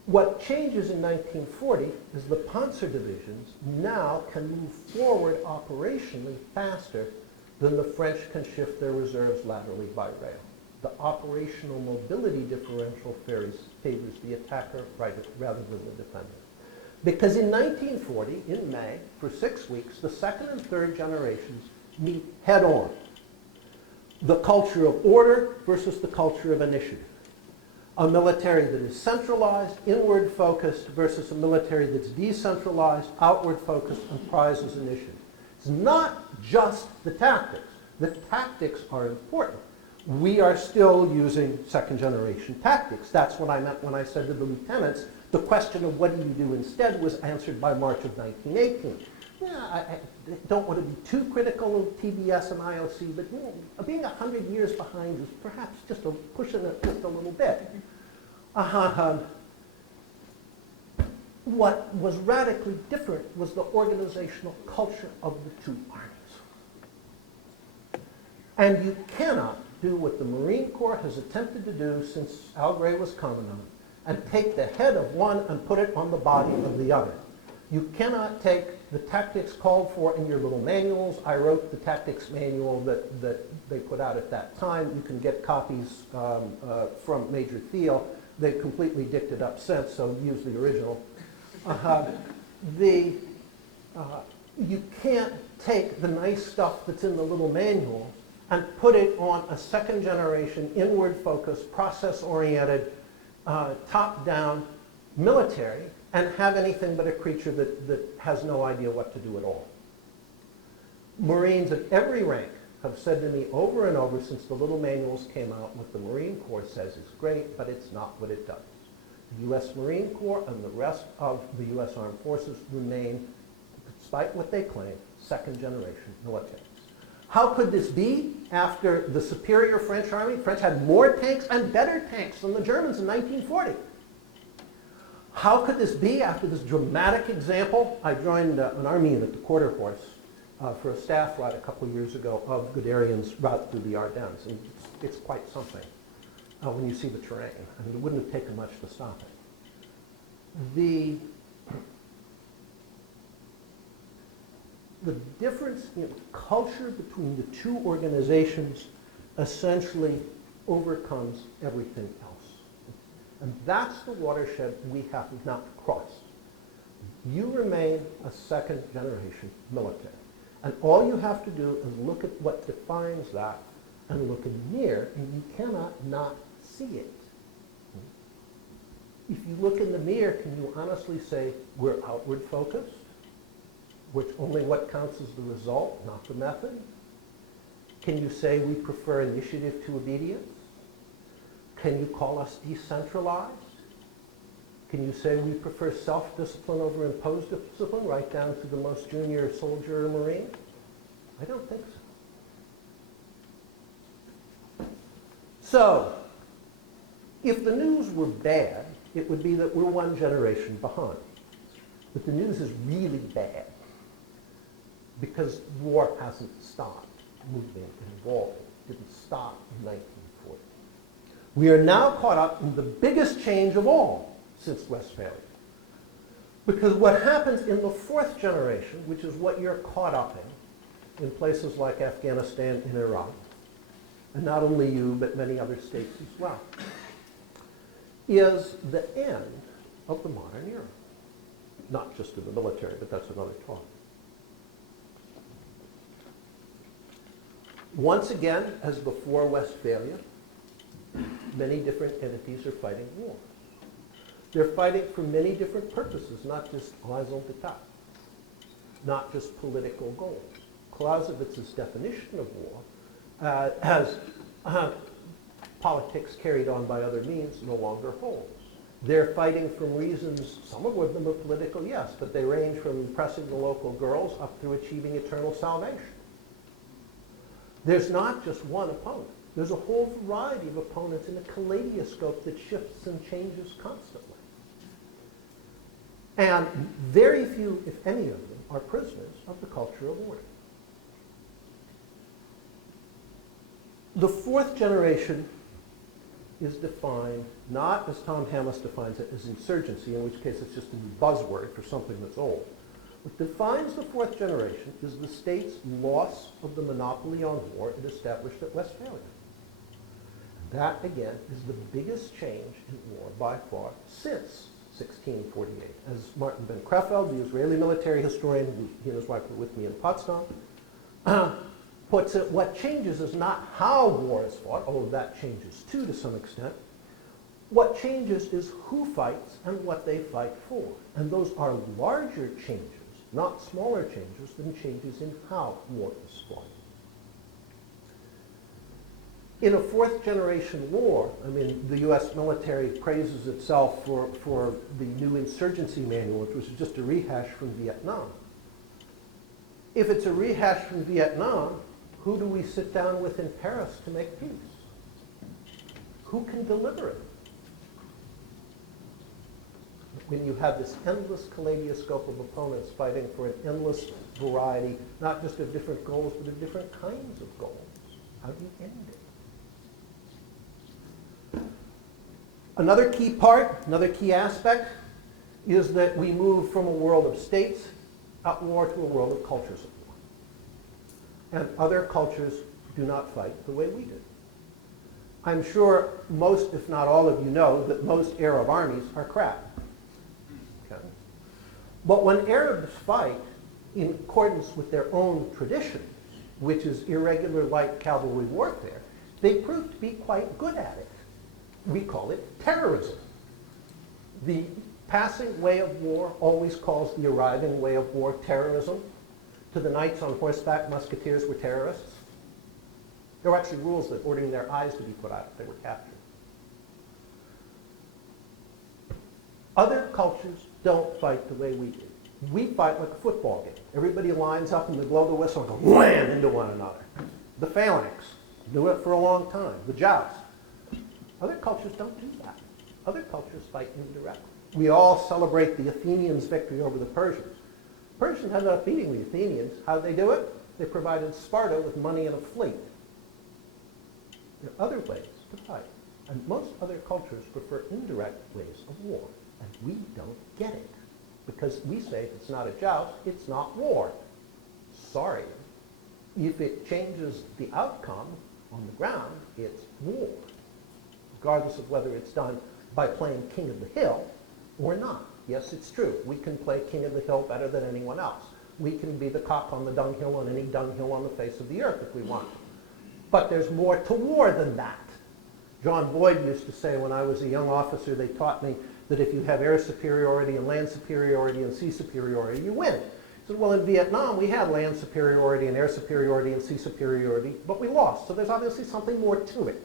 What changes in 1940 is the Panzer divisions now can move forward operationally faster than the French can shift their reserves laterally by rail. The operational mobility differential favors the attacker rather than the defender. Because in 1940, in May, for 6 weeks, the second and third generations meet head-on. The culture of order versus the culture of initiative. A military that is centralized, inward-focused, versus a military that's decentralized, outward-focused, and prizes initiative. It's not just the tactics. The tactics are important. We are still using second-generation tactics. That's what I meant when I said to the lieutenants, the question of what do you do instead was answered by March of 1918. Yeah, I don't want to be too critical of TBS and IOC, but being 100 years behind is perhaps just pushing it just a little bit. What was radically different was the organizational culture of the two armies. And you cannot do what the Marine Corps has attempted to do since Al Gray was commandant, and take the head of one and put it on the body of the other. You cannot take the tactics called for in your little manuals. I wrote the tactics manual that they put out at that time. You can get copies from Major Thiel. They've completely dicked it up since, so use the original. You can't take the nice stuff that's in the little manual and put it on a second generation, inward-focused, process-oriented, top-down military and have anything but a creature that has no idea what to do at all. Marines at every rank have said to me over and over since the little manuals came out, what the Marine Corps says is great, but it's not what it does. The U.S. Marine Corps and the rest of the U.S. Armed Forces remain, despite what they claim, second-generation militaries. How could this be after the superior French army? The French had more tanks and better tanks than the Germans in 1940. How could this be after this dramatic example? I joined an army unit, the Quarter Horse, for a staff ride a couple of years ago of Guderian's route through the Ardennes. And it's quite something when you see the terrain. I mean, it wouldn't have taken much to stop it. The difference in culture between the two organizations essentially overcomes everything else. And that's the watershed we have not crossed. You remain a second-generation military. And all you have to do is look at what defines that and look in the mirror, and you cannot not see it. If you look in the mirror, can you honestly say, we're outward focused? Which only what counts is the result, not the method? Can you say we prefer initiative to obedience? Can you call us decentralized? Can you say we prefer self-discipline over imposed discipline, right down to the most junior soldier or Marine? I don't think so. So, if the news were bad, it would be that we're one generation behind. But the news is really bad because war hasn't stopped moving and evolving. It didn't stop in 1940. We are now caught up in the biggest change of all since Westphalia. Because what happens in the fourth generation, which is what you're caught up in places like Afghanistan and Iraq, and not only you, but many other states as well, is the end of the modern era. not just in the military, but that's another talk. Once again, as before Westphalia, many different entities are fighting wars. They're fighting for many different purposes, not just raison d'etat, not just political goals. Clausewitz's definition of war as politics carried on by other means no longer holds. They're fighting from reasons, some of them are political, yes, but they range from impressing the local girls up through achieving eternal salvation. There's not just one opponent. There's a whole variety of opponents in a kaleidoscope that shifts and changes constantly. And very few, if any of them, are prisoners of the culture of order. The fourth generation is defined not as Tom Hammes defines it as insurgency, in which case it's just a new buzzword for something that's old. What defines the fourth generation is the state's loss of the monopoly on war it established at Westphalia. That, again, is the biggest change in war by far since 1648. As Martin Ben Krefeld, the Israeli military historian, he and his wife were with me in Potsdam, puts it, what changes is not how war is fought, although that changes too to some extent. What changes is who fights and what they fight for. And those are larger changes, not smaller changes, than changes in how war is fought. In a fourth generation war, I mean, the US military praises itself for the new insurgency manual, which was just a rehash from Vietnam. If it's a rehash from Vietnam, who do we sit down with in Paris to make peace? Who can deliver it? When you have this endless kaleidoscope of opponents fighting for an endless variety, not just of different goals, but of different kinds of goals, how do you end it? Another key part, another key aspect, is that we move from a world of states at war to a world of cultures at war. And other cultures do not fight the way we do. I'm sure most, if not all of you know, that most Arab armies are crap. Okay? But when Arabs fight in accordance with their own traditions, which is irregular light cavalry warfare, they prove to be quite good at it. We call it terrorism. The passing way of war always calls the arriving way of war terrorism. To the knights on horseback, musketeers were terrorists. There were actually rules that ordering their eyes to be put out if they were captured. Other cultures don't fight the way we do. We fight like a football game. Everybody lines up and they blow the whistle and go wham into one another. The phalanx do it for a long time. The joust. Other cultures don't do that. Other cultures fight indirectly. We all celebrate the Athenians' victory over the Persians. Persians ended up beating the Athenians. How did they do it? They provided Sparta with money and a fleet. There are other ways to fight. And most other cultures prefer indirect ways of war. And we don't get it. Because we say it's not a joust, it's not war. Sorry. If it changes the outcome on the ground, it's war. Regardless of whether it's done by playing King of the Hill or not. Yes, it's true. We can play King of the Hill better than anyone else. We can be the cock on the dunghill on any dunghill on the face of the earth if we want to. But there's more to war than that. John Boyd used to say when I was a young officer, they taught me that if you have air superiority and land superiority and sea superiority, you win. He said, well, in Vietnam, we had land superiority and air superiority and sea superiority, but we lost. So there's obviously something more to it.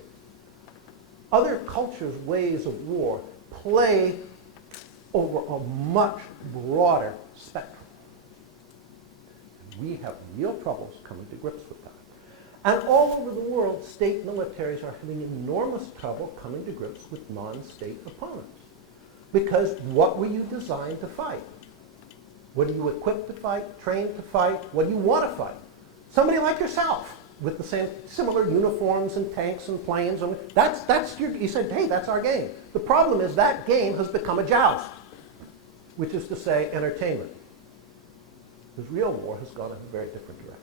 Other cultures' ways of war play over a much broader spectrum. We have real troubles coming to grips with that. And all over the world, state militaries are having enormous trouble coming to grips with non-state opponents. Because what were you designed to fight? What are you equipped to fight, trained to fight? What do you want to fight? Somebody like yourself, with the same similar uniforms and tanks and planes. And that's your, you said, hey, that's our game. The problem is that game has become a joust, which is to say entertainment. Because real war has gone in a very different direction.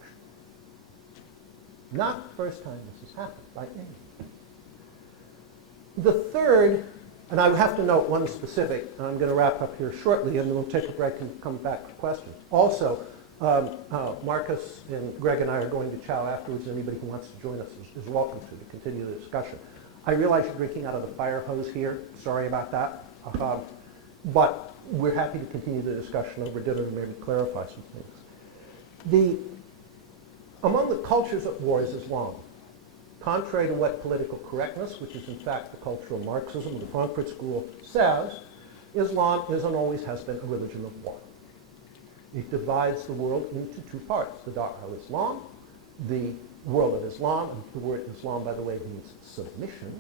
Not the first time this has happened by any. The third And I have to note one specific, and I'm going to wrap up here shortly, and then we'll take a break and come back to questions. Also, Marcus and Greg and I are going to chow afterwards. Anybody who wants to join us is welcome to continue the discussion. I realize you're drinking out of the fire hose here. Sorry about that. But we're happy to continue the discussion over dinner and maybe clarify some things. Among the cultures at war is Islam. Contrary to what political correctness, which is in fact the cultural Marxism of the Frankfurt School, says, Islam is and always has been a religion of war. It divides the world into two parts, the Dar al-Islam, the world of Islam, and the word Islam, by the way, means submission,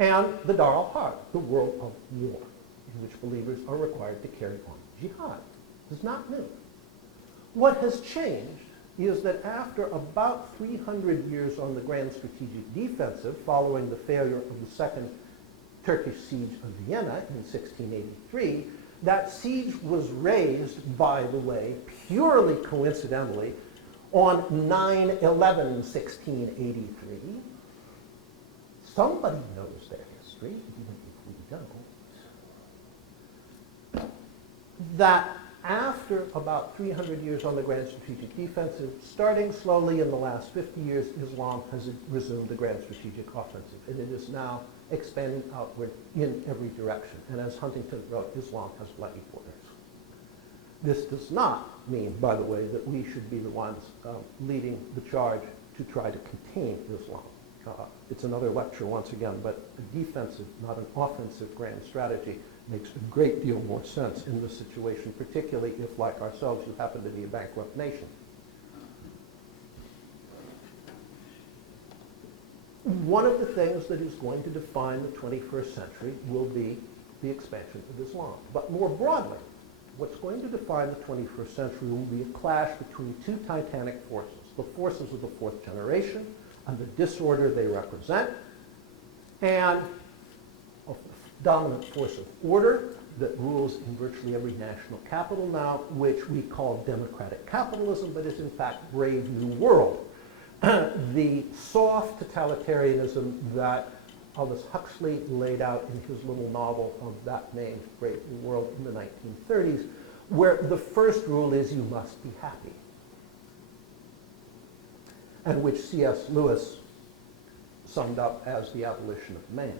and the Dar al-Harb, the world of war, in which believers are required to carry on jihad. This is not new. What has changed is that after about 300 years on the grand strategic defensive, following the failure of the second Turkish siege of Vienna in 1683, that siege was raised, by the way, purely coincidentally, on 9/11/1683. Somebody knows their history, even if we don't. That after about 300 years on the grand strategic defensive, starting slowly in the last 50 years, Islam has resumed the grand strategic offensive, and it is now expanding outward in every direction. And as Huntington wrote, Islam has bloody borders. This does not mean, by the way, that we should be the ones leading the charge to try to contain Islam. It's another lecture once again, but a defensive, not an offensive grand strategy makes a great deal more sense in this situation, particularly if, like ourselves, you happen to be a bankrupt nation. One of the things that is going to define the 21st century will be the expansion of Islam. But more broadly, what's going to define the 21st century will be a clash between two titanic forces, the forces of the fourth generation and the disorder they represent, and a dominant force of order that rules in virtually every national capital now, which we call democratic capitalism, but is in fact Brave New World. The soft totalitarianism that Aldous Huxley laid out in his little novel of that name, Brave New World, in the 1930s, where the first rule is you must be happy, and which C.S. Lewis summed up as the abolition of man.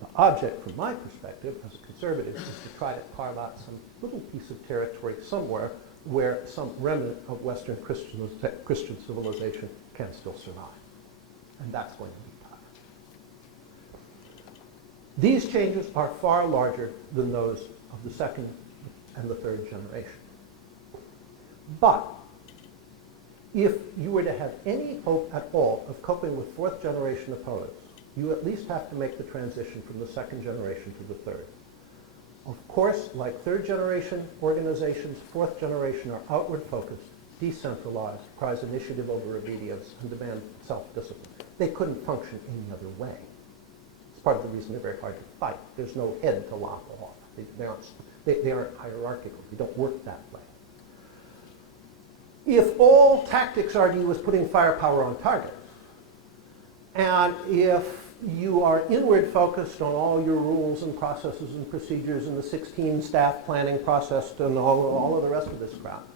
The object, from my perspective, as a conservative, is to try to carve out some little piece of territory somewhere where some remnant of Western Christian civilization can still survive. And that's going to be tough. These changes are far larger than those of the second and the third generation. But if you were to have any hope at all of coping with fourth generation opponents, you at least have to make the transition from the second generation to the third. Of course, like third generation organizations, fourth generation are outward focused, decentralized, prize initiative over obedience, and demand self-discipline. They couldn't function any other way. It's part of the reason they're very hard to fight. There's no head to lop off. They aren't hierarchical. They don't work that way. If all tactics are to do is putting firepower on targets, and if you are inward focused on all your rules and processes and procedures and the 16 staff planning process and all of the rest of this crap,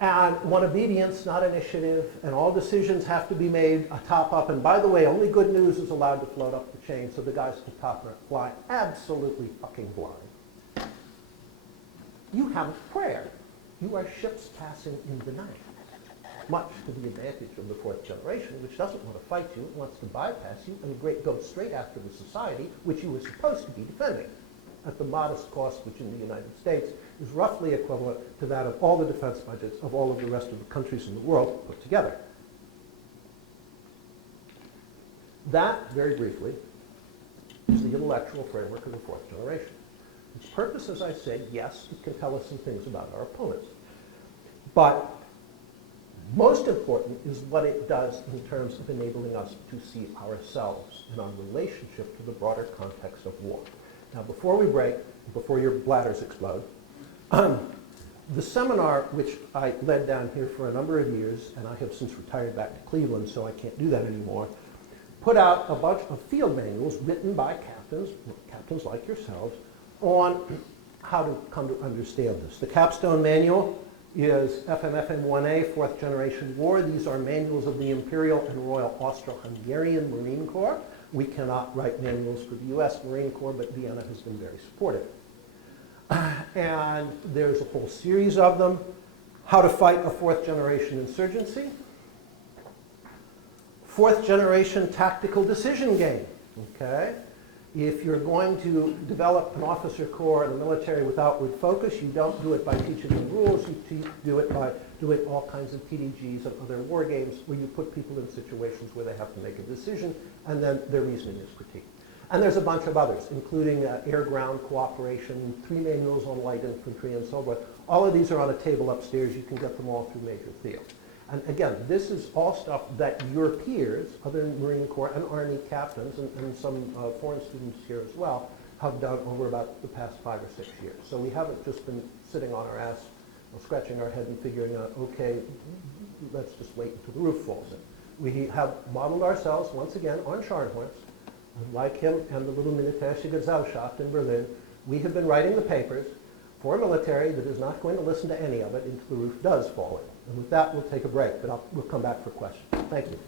and want obedience, not initiative, and all decisions have to be made top up, and by the way, only good news is allowed to float up the chain so the guys at the top are flying absolutely fucking blind. You have a prayer. You are ships passing in the night, much to the advantage of the fourth generation, which doesn't want to fight you, it wants to bypass you and go straight after the society which you were supposed to be defending, at the modest cost which in the United States is roughly equivalent to that of all the defense budgets of all of the rest of the countries in the world put together. That, very briefly, is the intellectual framework of the fourth generation. Its purpose, as I said, yes, it can tell us some things about our opponents. But most important is what it does in terms of enabling us to see ourselves and our relationship to the broader context of war. Now, before we break, before your bladders explode, the seminar which I led down here for a number of years, and I have since retired back to Cleveland, so I can't do that anymore, put out a bunch of field manuals written by captains like yourselves, on how to come to understand this. The capstone manual is FMFM-1A, Fourth Generation War. These are manuals of the Imperial and Royal Austro-Hungarian Marine Corps. We cannot write manuals for the US Marine Corps, but Vienna has been very supportive. And there's a whole series of them. How to fight a fourth generation insurgency. Fourth generation tactical decision game, okay? If you're going to develop an officer corps in the military with outward focus, you don't do it by teaching them rules, you do it by doing all kinds of TDGs and other war games where you put people in situations where they have to make a decision and then their reasoning is critiqued. And there's a bunch of others, including air-ground cooperation, 3 manuals on light infantry and so forth. All of these are on a table upstairs. You can get them all through Major Theo. And again, this is all stuff that your peers, other Marine Corps and Army captains, and some foreign students here as well, have done over about the past 5 or 6 years. So we haven't just been sitting on our ass, scratching our head and figuring out, okay, let's just wait until the roof falls in. We have modeled ourselves, once again, on Scharnhorst. Like him and the little Militärische Gesellschaft in Berlin, we have been writing the papers for a military that is not going to listen to any of it until the roof does fall in. And with that, we'll take a break, but we'll come back for questions. Thank you.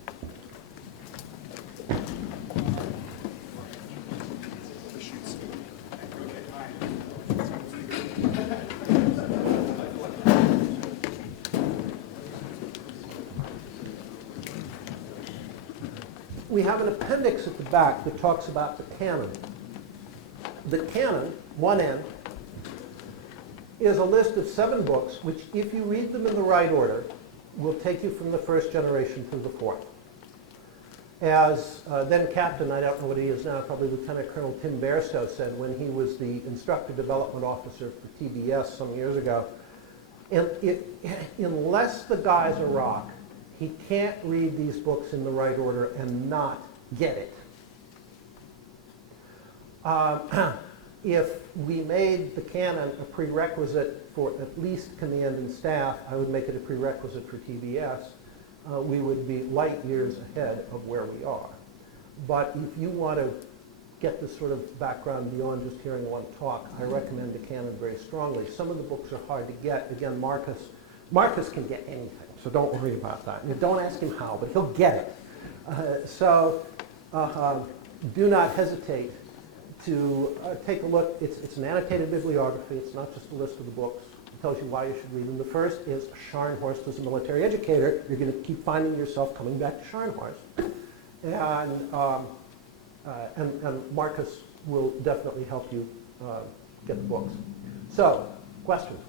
We have an appendix at the back that talks about the canon. The canon, 1N, is a list of 7 books, which if you read them in the right order, will take you from the first generation to the fourth. As then captain, I don't know what he is now, probably Lieutenant Colonel Tim Bairstow said when he was the instructor development officer for TBS some years ago, unless the guy's a rock, he can't read these books in the right order and not get it. If we made the canon a prerequisite for at least command and staff, I would make it a prerequisite for TBS. We would be light years ahead of where we are. But if you want to get this sort of background beyond just hearing one talk, I recommend the canon very strongly. Some of the books are hard to get. Again, Marcus can get anything, so don't worry about that. And don't ask him how, but he'll get it. Do not hesitate to take a look. It's an annotated bibliography. It's not just a list of the books. It tells you why you should read them. The first is Scharnhorst as a military educator. You're going to keep finding yourself coming back to Scharnhorst. And Marcus will definitely help you get the books. So, questions?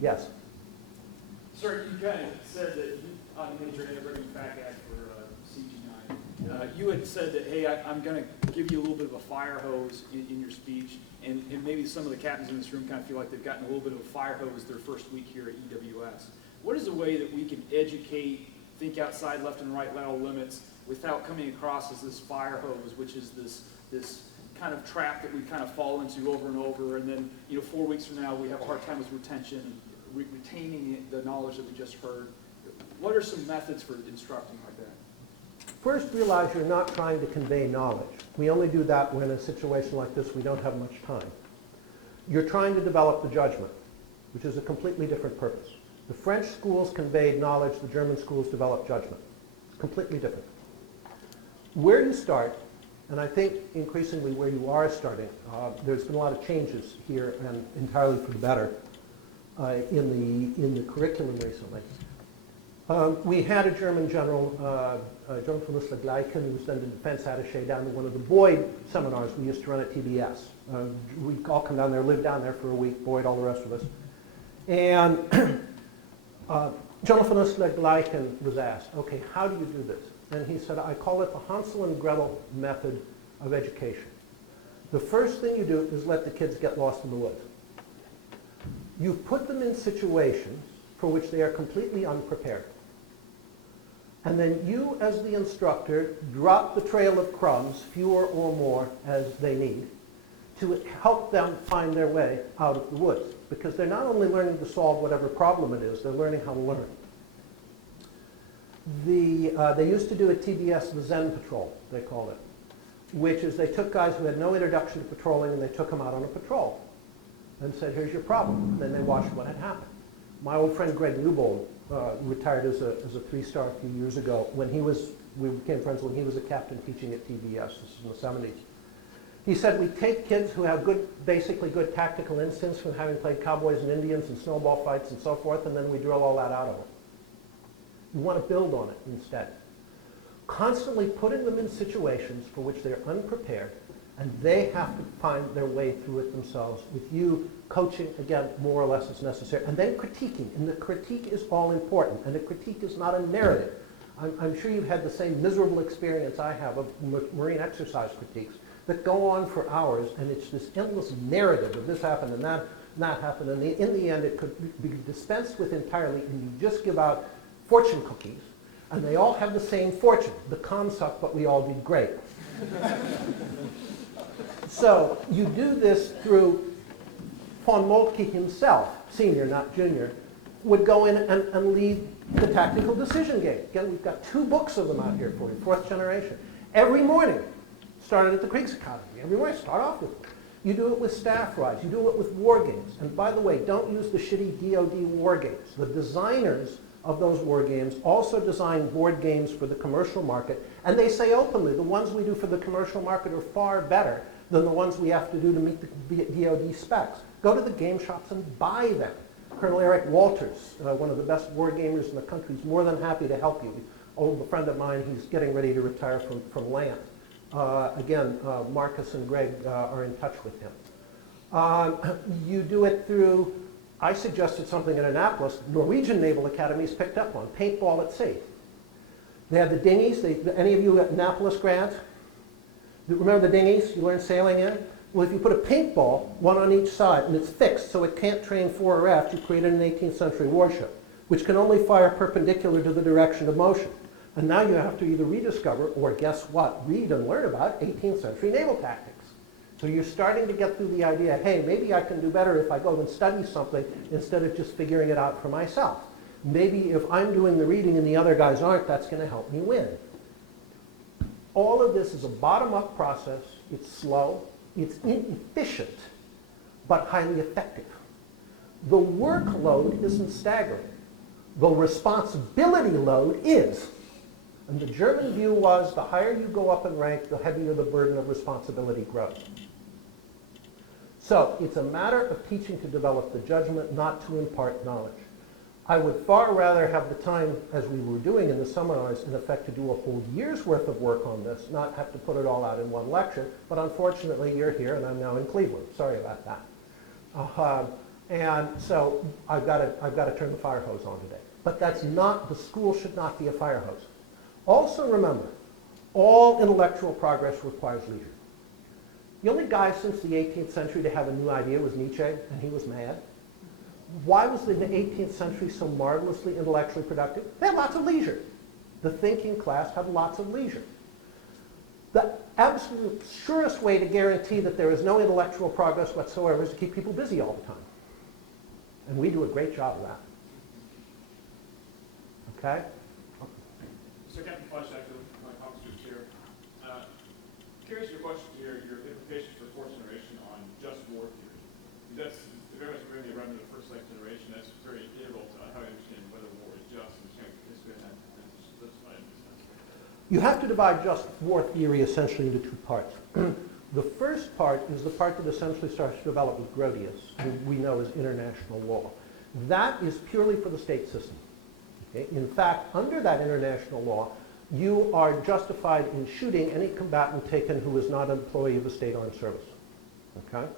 Yes? Sir, you kind of said that on the Major Integrating Fact Act for CG9, you had said that, hey, I'm going to give you a little bit of a fire hose in your speech, and maybe some of the captains in this room kind of feel like they've gotten a little bit of a fire hose their first week here at EWS. What is a way that we can educate, think outside left and right lateral limits without coming across as this fire hose, which is this kind of trap that we kind of fall into over and over, and then 4 weeks from now we have a hard time with retention and retaining the knowledge that we just heard. What are some methods for instructing like that? First, realize you're not trying to convey knowledge. We only do that when in a situation like this we don't have much time. You're trying to develop the judgment, which is a completely different purpose. The French schools conveyed knowledge, the German schools developed judgment. Completely different. Where you start, and I think increasingly where you are starting, there's been a lot of changes here and entirely for the better in the curriculum recently. We had a German general, General von Gleichen, who was then the defense attaché down to one of the Boyd seminars we used to run at TBS. We'd all come down there, live down there for a week, Boyd, all the rest of us. And General von Gleichen was asked, okay, how do you do this? And he said, I call it the Hansel and Gretel method of education. The first thing you do is let the kids get lost in the woods. You put them in situations for which they are completely unprepared. And then you, as the instructor, drop the trail of crumbs, fewer or more as they need, to help them find their way out of the woods. Because they're not only learning to solve whatever problem it is, they're learning how to learn. They used to do at TBS the Zen Patrol, they called it, which is they took guys who had no introduction to patrolling and they took them out on a patrol and said, here's your problem. And then they watched what had happened. My old friend Greg Newbold retired as a 3-star a few years ago. We became friends when he was a captain teaching at TBS. This is in the 70s. He said, we take kids who have basically good tactical instincts from having played cowboys and Indians and snowball fights and so forth, and then we drill all that out of them. You want to build on it instead. Constantly putting them in situations for which they're unprepared, and they have to find their way through it themselves, with you coaching, again, more or less as necessary, and then critiquing. And the critique is all important, and the critique is not a narrative. I'm sure you've had the same miserable experience I have of marine exercise critiques that go on for hours, and it's this endless narrative of this happened and that happened, and in the end it could be dispensed with entirely, and you just give out fortune cookies, and they all have the same fortune. The cons suck, but we all did great. So you do this through von Moltke himself, senior, not junior, would go in and lead the tactical decision game. Again, we've got 2 books of them out here for you, 4th generation. Every morning, started at the Creeks Academy. Every morning, start off with them. You do it with staff rides. You do it with war games. And by the way, don't use the shitty DoD war games. The designers of those war games also design board games for the commercial market, and they say openly, the ones we do for the commercial market are far better than the ones we have to do to meet the DoD specs. Go to the game shops and buy them. Colonel Eric Walters, one of the best war gamers in the country, is more than happy to help you. A friend of mine, he's getting ready to retire from land. Again, Marcus and Greg are in touch with him. You do it through, I suggested something in Annapolis, Norwegian Naval Academy's picked up on, paintball at sea. They have the dinghies. Any of you at Annapolis grads? Remember the dinghies you learned sailing in? Well, if you put a paintball, one on each side, and it's fixed so it can't train fore or aft, you created an 18th century warship, which can only fire perpendicular to the direction of motion. And now you have to either rediscover, or guess what, read and learn about 18th century naval tactics. So you're starting to get through the idea, hey, maybe I can do better if I go and study something instead of just figuring it out for myself. Maybe if I'm doing the reading and the other guys aren't, that's going to help me win. All of this is a bottom-up process. It's slow. It's inefficient, but highly effective. The workload isn't staggering. The responsibility load is. And the German view was the higher you go up in rank, the heavier the burden of responsibility grows. So it's a matter of teaching to develop the judgment, not to impart knowledge. I would far rather have the time, as we were doing in the seminars, in effect to do a whole year's worth of work on this, not have to put it all out in one lecture. But unfortunately, you're here, and I'm now in Cleveland. Sorry about that. And so I've got to turn the fire hose on today. But that's not, the school should not be a fire hose. Also remember, all intellectual progress requires leisure. The only guy since the 18th century to have a new idea was Nietzsche, and he was mad. Why was the 18th century so marvelously intellectually productive? They had lots of leisure. The thinking class had lots of leisure. The absolute surest way to guarantee that there is no intellectual progress whatsoever is to keep people busy all the time. And we do a great job of that. Okay? So Captain Flesch, actually, my officers here. Curious your question, your implications for fourth generation on just war theory. That's very much bringing around to the first second generation. That's very integral to how I understand whether war is just and can't participate in that. You have to divide just war theory essentially into 2 parts. The first part is the part that essentially starts to develop with Grotius, who we know as international law. That is purely for the state system. Okay? In fact, under that international law, you are justified in shooting any combatant taken who is not an employee of the state armed service. Okay?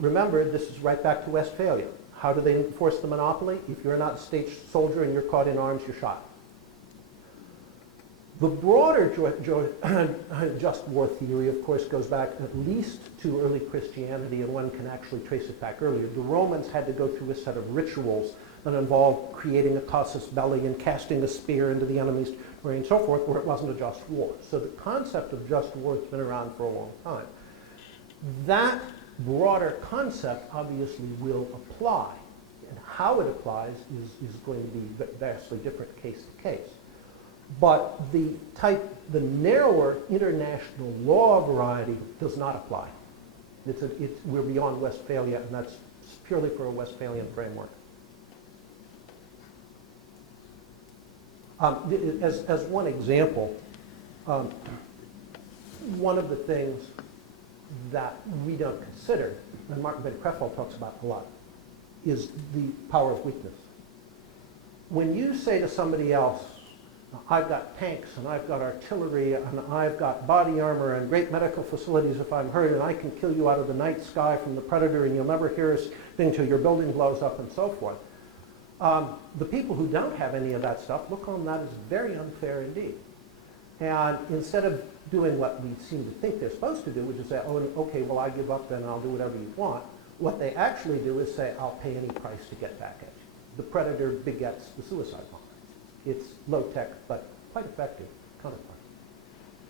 Remember, this is right back to Westphalia. How do they enforce the monopoly? If you're not a state soldier and you're caught in arms, you're shot. The broader just war theory, of course, goes back at least to early Christianity, and one can actually trace it back earlier. The Romans had to go through a set of rituals that involved creating a casus belli and casting a spear into the enemy's terrain and so forth, where it wasn't a just war. So the concept of just war has been around for a long time. That broader concept obviously will apply. And How it applies is going to be vastly different case to case. But the narrower international law variety does not apply. We're beyond Westphalia, and that's purely for a Westphalian framework. As one example, one of the things that we don't consider, and Martin Van Crefeld talks about a lot, is the power of weakness. When you say to somebody else, I've got tanks and I've got artillery and I've got body armor and great medical facilities if I'm hurt, and I can kill you out of the night sky from the predator and you'll never hear a thing till your building blows up and so forth. The people who don't have any of that stuff look on that as very unfair indeed. And instead of doing what we seem to think they're supposed to do, which is say, oh, okay, well, I give up then and I'll do whatever you want, what they actually do is say, I'll pay any price to get back at you. The predator begets the suicide bomber. It's low-tech, but quite effective counterpart.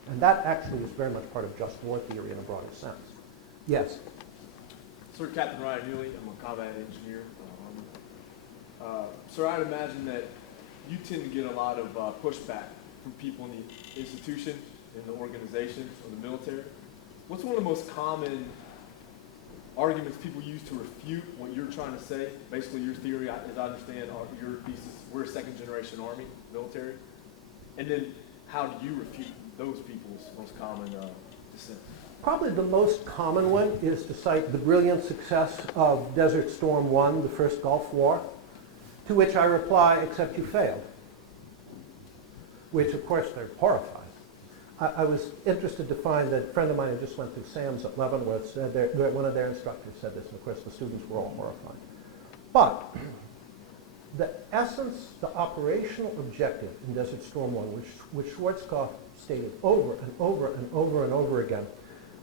And that actually is very much part of just war theory in a broader sense. Yes? Sir, Captain Ryan Newley, I'm a combat engineer. Sir, I'd imagine that you tend to get a lot of pushback from people in the institution, in the organization, or the military. What's one of the most common arguments people use to refute what you're trying to say? Basically, your theory, as I understand, your thesis, we're a second-generation army, military. And then how do you refute those people's most common dissent? Probably the most common one is to cite the brilliant success of Desert Storm 1, the first Gulf War, to which I reply, except you failed. Which, of course, they're horrified. I was interested to find that a friend of mine who just went through SAMS at Leavenworth said one of their instructors said this, and of course the students were all horrified. But the essence, the operational objective in Desert Storm 1, which Schwarzkopf stated over and over and over and over again,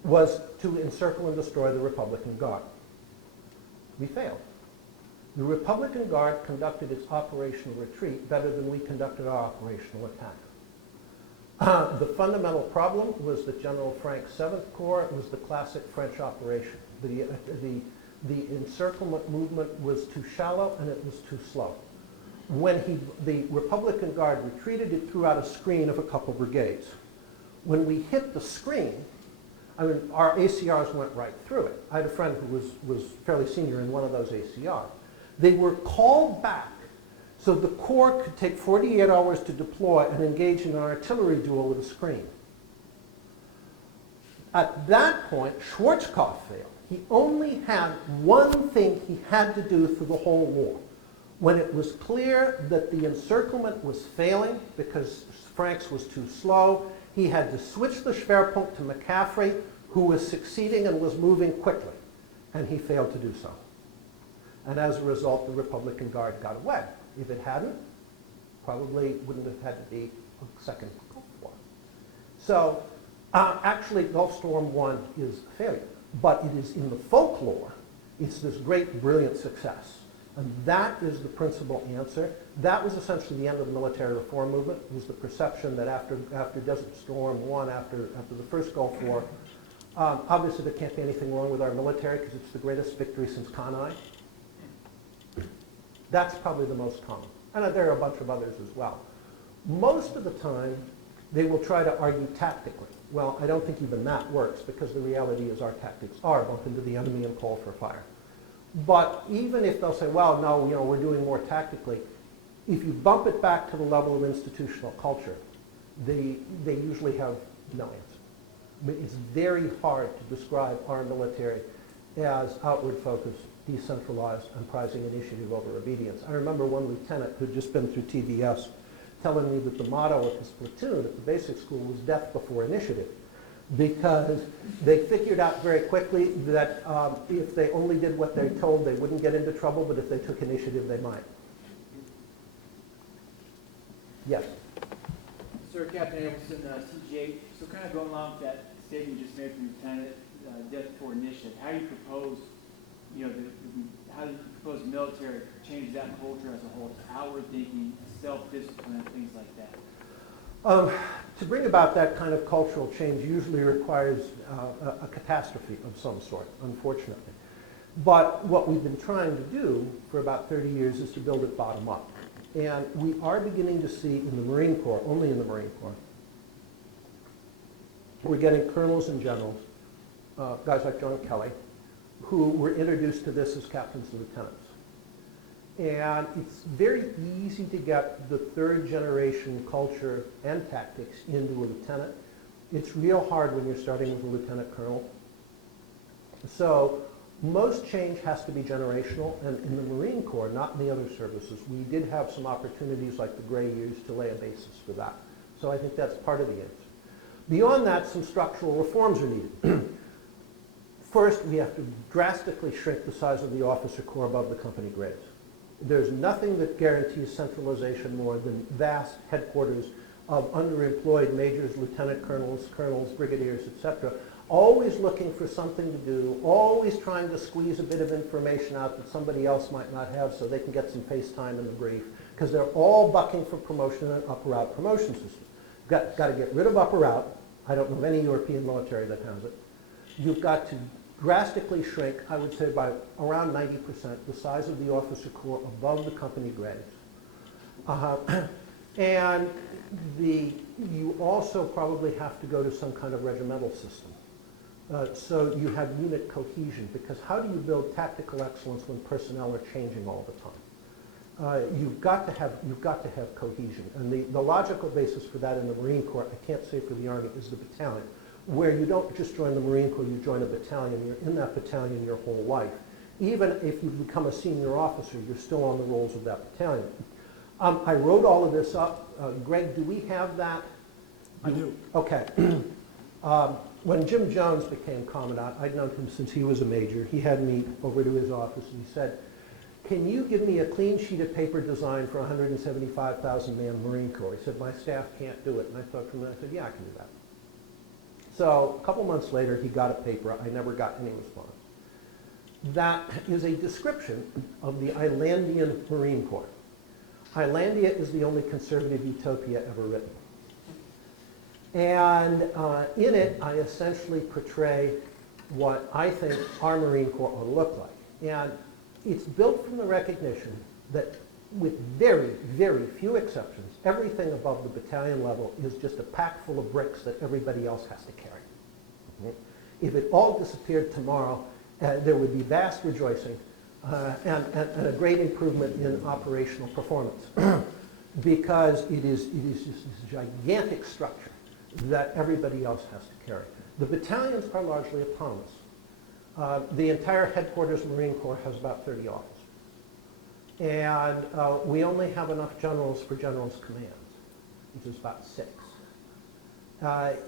was to encircle and destroy the Republican Guard. We failed. The Republican Guard conducted its operational retreat better than we conducted our operational attack. The fundamental problem was that General Frank's 7th Corps was the classic French operation. The encirclement movement was too shallow and it was too slow. When the Republican Guard retreated, it threw out a screen of a couple brigades. When we hit the screen, I mean, our ACRs went right through it. I had a friend who was fairly senior in one of those ACRs. They were called back so the Corps could take 48 hours to deploy and engage in an artillery duel with a screen. At that point, Schwarzkopf failed. He only had one thing he had to do through the whole war. When it was clear that the encirclement was failing because Frank's was too slow, he had to switch the Schwerpunkt to McCaffrey, who was succeeding and was moving quickly, and he failed to do so. And as a result, the Republican Guard got away. If it hadn't, probably wouldn't have had to be a second Gulf War. So actually, Gulf Storm 1 is a failure, but it is in the folklore, it's this great, brilliant success. And that is the principal answer. That was essentially the end of the military reform movement. It was the perception that after Desert Storm 1, after the first Gulf War, obviously there can't be anything wrong with our military because it's the greatest victory since Kanai. That's probably the most common. And there are a bunch of others as well. Most of the time, they will try to argue tactically. Well, I don't think even that works because the reality is our tactics are bump into the enemy and call for fire. But even if they'll say, well, no, we're doing more tactically, if you bump it back to the level of institutional culture, they usually have no answer. It's very hard to describe our military as outward focused, decentralized, and prizing initiative over obedience. I remember one lieutenant who'd just been through TVS telling me that the motto of his platoon at the basic school was death before initiative, because they figured out very quickly that if they only did what they're told, they wouldn't get into trouble, but if they took initiative, they might. Yes? Sir, Captain Abelson, CG8, so kind of going along with that statement you just made from Lieutenant, death before initiative, how do you propose, how do you propose the military change that culture as a whole to outward thinking, self-discipline, and things like that? To bring about that kind of cultural change usually requires a catastrophe of some sort, unfortunately. But what we've been trying to do for about 30 years is to build it bottom up. And we are beginning to see in the Marine Corps, only in the Marine Corps, we're getting colonels and generals, guys like John Kelly, who were introduced to this as captains and lieutenants. And it's very easy to get the third generation culture and tactics into a lieutenant. It's real hard when you're starting with a lieutenant colonel. So most change has to be generational, and in the Marine Corps, not in the other services, we did have some opportunities like the Gray years to lay a basis for that. So I think that's part of the answer. Beyond that, some structural reforms are needed. First, we have to drastically shrink the size of the officer corps above the company grades. There's nothing that guarantees centralization more than vast headquarters of underemployed majors, lieutenant colonels, brigadiers, etc., always looking for something to do, always trying to squeeze a bit of information out that somebody else might not have so they can get some face time in the brief, because they're all bucking for promotion in an upper-out promotion system. Got to get rid of upper-out. I don't know of any European military that has it. You've got to drastically shrink, I would say by around 90%, the size of the officer corps above the company grades. And you also probably have to go to some kind of regimental system. So you have unit cohesion, because how do you build tactical excellence when personnel are changing all the time? You've got to have cohesion. And the logical basis for that in the Marine Corps, I can't say for the Army, is the battalion, where you don't just join the Marine Corps, you join a battalion. You're in that battalion your whole life. Even if you become a senior officer, you're still on the rolls of that battalion. I wrote all of this up. Greg, do we have that? I do. Okay. When Jim Jones became commandant, I'd known him since he was a major. He had me over to his office and he said, "Can you give me a clean sheet of paper design for a 175,000-man Marine Corps?" He said, "My staff can't do it." And I thought from that, I said, "Yeah, I can do that." So a couple months later, he got a paper. I never got any response. That is a description of the Islandian Marine Corps. Islandia is the only conservative utopia ever written. And in it, I essentially portray what I think our Marine Corps ought to look like. And it's built from the recognition that with very, very few exceptions, everything above the battalion level is just a pack full of bricks that everybody else has to carry. If it all disappeared tomorrow, there would be vast rejoicing and a great improvement in operational performance because it is just this gigantic structure that everybody else has to carry. The battalions are largely autonomous. The entire headquarters Marine Corps has about 30 officers. And we only have enough generals for generals' commands, which is about 6.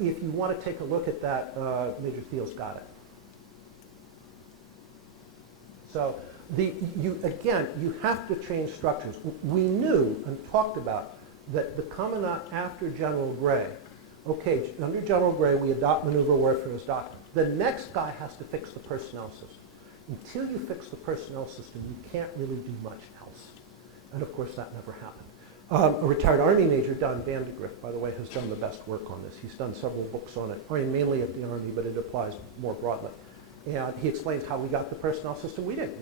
If you want to take a look at that, Major Thiel's got it. So again, you have to change structures. We knew and talked about that the commandant after General Gray, okay, under General Gray, we adopt maneuver warfare as doctrine. The next guy has to fix the personnel system. Until you fix the personnel system, you can't really do much else. And of course, that never happened. A retired Army Major, Don Vandegrift, by the way, has done the best work on this. He's done several books on it, mainly at the Army, but it applies more broadly. And he explains how we got the personnel system we did.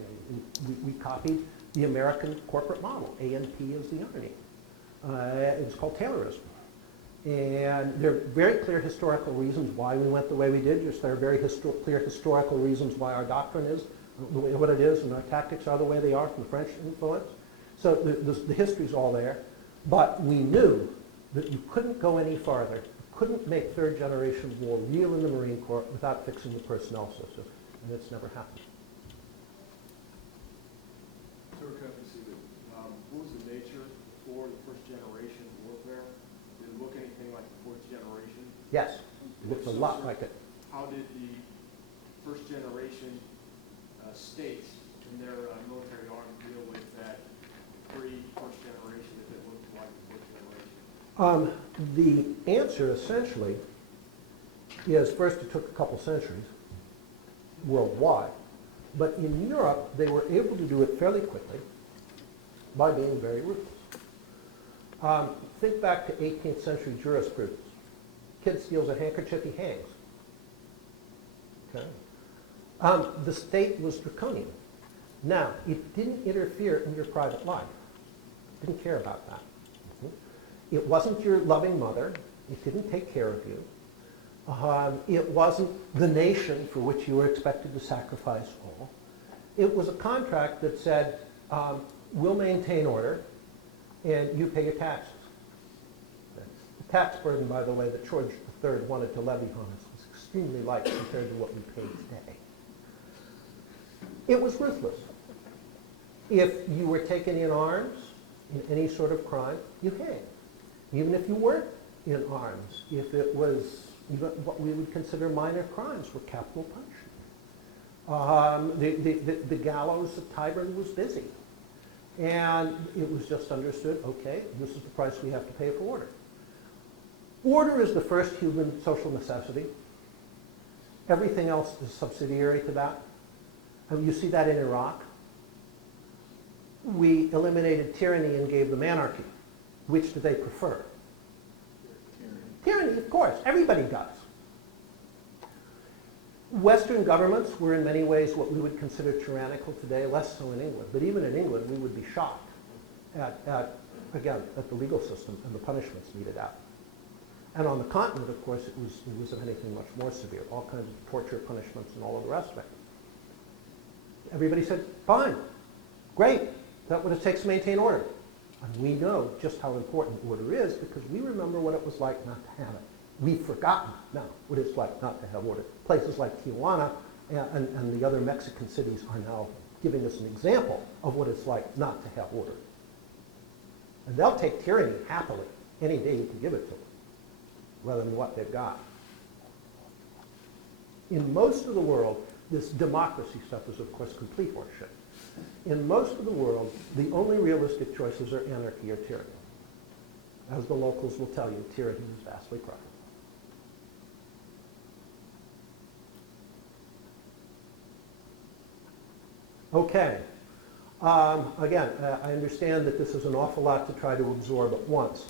We copied the American corporate model. A&P is the Army. It's called Taylorism. And there are very clear historical reasons why we went the way we did. Just there are very clear historical reasons why our doctrine is what it is and our tactics are the way they are from the French influence. So the history's all there. But we knew that you couldn't go any farther, couldn't make third generation war real in the Marine Corps without fixing the personnel system. And it's never happened. Sir, what was the nature for the first generation warfare? Did it look anything like the fourth generation? Yes, it looks a lot like it. How did the first generation states in their military arm deal with that pre-first generation if it looked like the fourth generation? The answer essentially is first it took a couple centuries worldwide, but in Europe they were able to do it fairly quickly by being very ruthless. Think back to 18th century jurisprudence. Kid steals a handkerchief, he hangs. Okay. The state was draconian. Now, it didn't interfere in your private life. It didn't care about that. It wasn't your loving mother. It didn't take care of you. It wasn't the nation for which you were expected to sacrifice all. It was a contract that said, we'll maintain order, and you pay your taxes. The tax burden, by the way, that George III wanted to levy on us was extremely light compared to what we pay today. It was ruthless. If you were taken in arms in any sort of crime, you hang. Even if you weren't in arms, if it was even what we would consider minor crimes, were capital punishment. The gallows of Tyburn was busy. And it was just understood, okay, this is the price we have to pay for order. Order is the first human social necessity. Everything else is subsidiary to that. And you see that in Iraq. We eliminated tyranny and gave them anarchy. Which do they prefer? Tyranny, of course. Everybody does. Western governments were in many ways what we would consider tyrannical today, less so in England. But even in England, we would be shocked at the legal system and the punishments meted out. And on the continent, of course, it was if anything much more severe, all kinds of torture punishments and all of the rest of it. Everybody said, fine, great, that's what it takes to maintain order. And we know just how important order is because we remember what it was like not to have it. We've forgotten now what it's like not to have order. Places like Tijuana and the other Mexican cities are now giving us an example of what it's like not to have order. And they'll take tyranny happily any day you can give it to them, rather than what they've got. In most of the world, this democracy stuff is, of course, complete horseshit. In most of the world, the only realistic choices are anarchy or tyranny. As the locals will tell you, tyranny is vastly preferable. Okay. Again, I understand that this is an awful lot to try to absorb at once.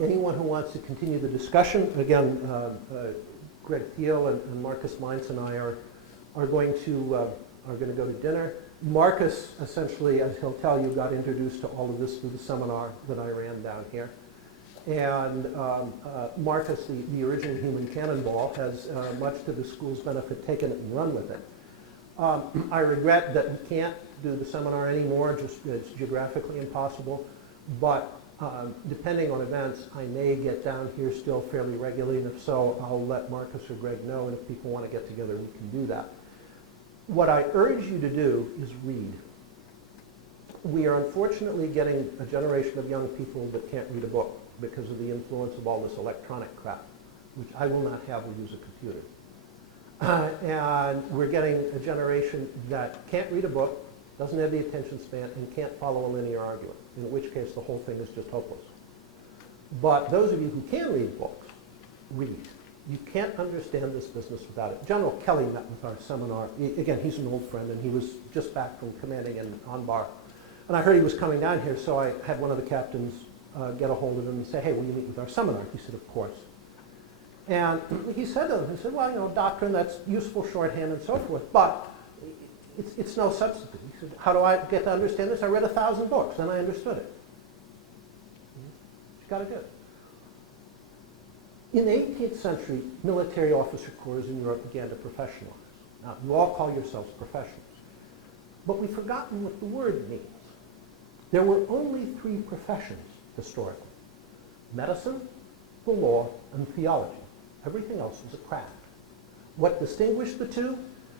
Anyone who wants to continue the discussion, again, Greg Thiel and Marcus Meintz and I are going to go to dinner. Marcus, essentially, as he'll tell you, got introduced to all of this through the seminar that I ran down here. And Marcus, the original human cannonball, has, much to the school's benefit, taken it and run with it. I regret that we can't do the seminar anymore, just it's geographically impossible. But depending on events, I may get down here still fairly regularly, and if so, I'll let Marcus or Greg know, and if people want to get together, we can do that. What I urge you to do is read. We are unfortunately getting a generation of young people that can't read a book because of the influence of all this electronic crap, which I will not have or use a computer. And we're getting a generation that can't read a book, doesn't have the attention span, and can't follow a linear argument, in which case the whole thing is just hopeless. But those of you who can read books, read. You can't understand this business without it. General Kelly met with our seminar. Again, he's an old friend, and he was just back from commanding in Anbar. And I heard he was coming down here, so I had one of the captains get a hold of him and say, hey, will you meet with our seminar? He said, of course. And he said to him, he said, well, you know, doctrine, that's useful shorthand and so forth, but it's no substitute. He said, how do I get to understand this? I read 1,000 books, and I understood it. You got to do it. In the 18th century, military officer corps in Europe began to professionalize. Now, you all call yourselves professionals. But we've forgotten what the word means. There were only 3 professions historically: medicine, the law, and theology. Everything else was a craft. What distinguished the two?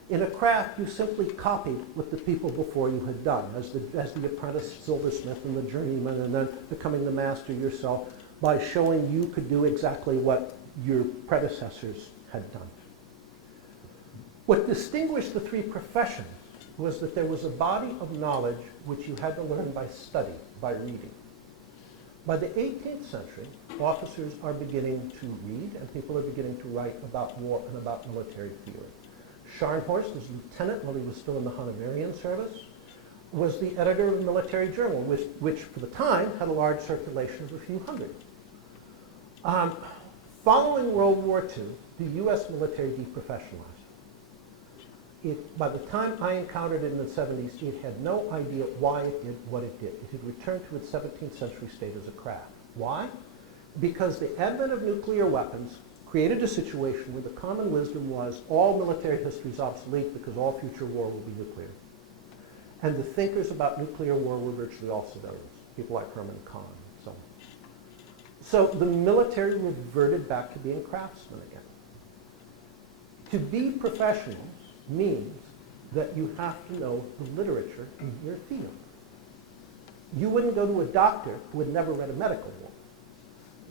In a craft, you simply copied what the people before you had done, as the apprentice silversmith and the journeyman, and then becoming the master yourself, by showing you could do exactly what your predecessors had done. What distinguished the 3 professions was that there was a body of knowledge which you had to learn by study, by reading. By the 18th century, officers are beginning to read, and people are beginning to write about war and about military theory. Scharnhorst, as lieutenant while he was still in the Hanoverian service, was the editor of a military journal, which for the time had a large circulation of a few hundred. Following World War II, the U.S. military deprofessionalized. by the time I encountered it in the 70s, it had no idea why it did what it did. It had returned to its 17th century state as a craft. Why? Because the advent of nuclear weapons created a situation where the common wisdom was all military history is obsolete because all future war will be nuclear. And the thinkers about nuclear war were virtually all civilians, people like Herman Kahn and so on. So the military reverted back to being craftsmen again. To be professionals means that you have to know the literature in your field. You wouldn't go to a doctor who had never read a medical book.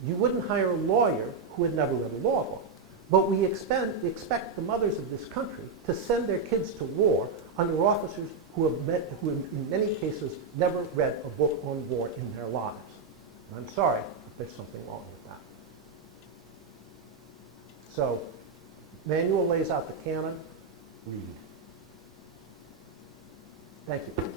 You wouldn't hire a lawyer who had never read a law book. But we expect the mothers of this country to send their kids to war under officers who in many cases never read a book on war in their lives. And I'm sorry, but there's something wrong with that. So, manual lays out the canon, read. Thank you.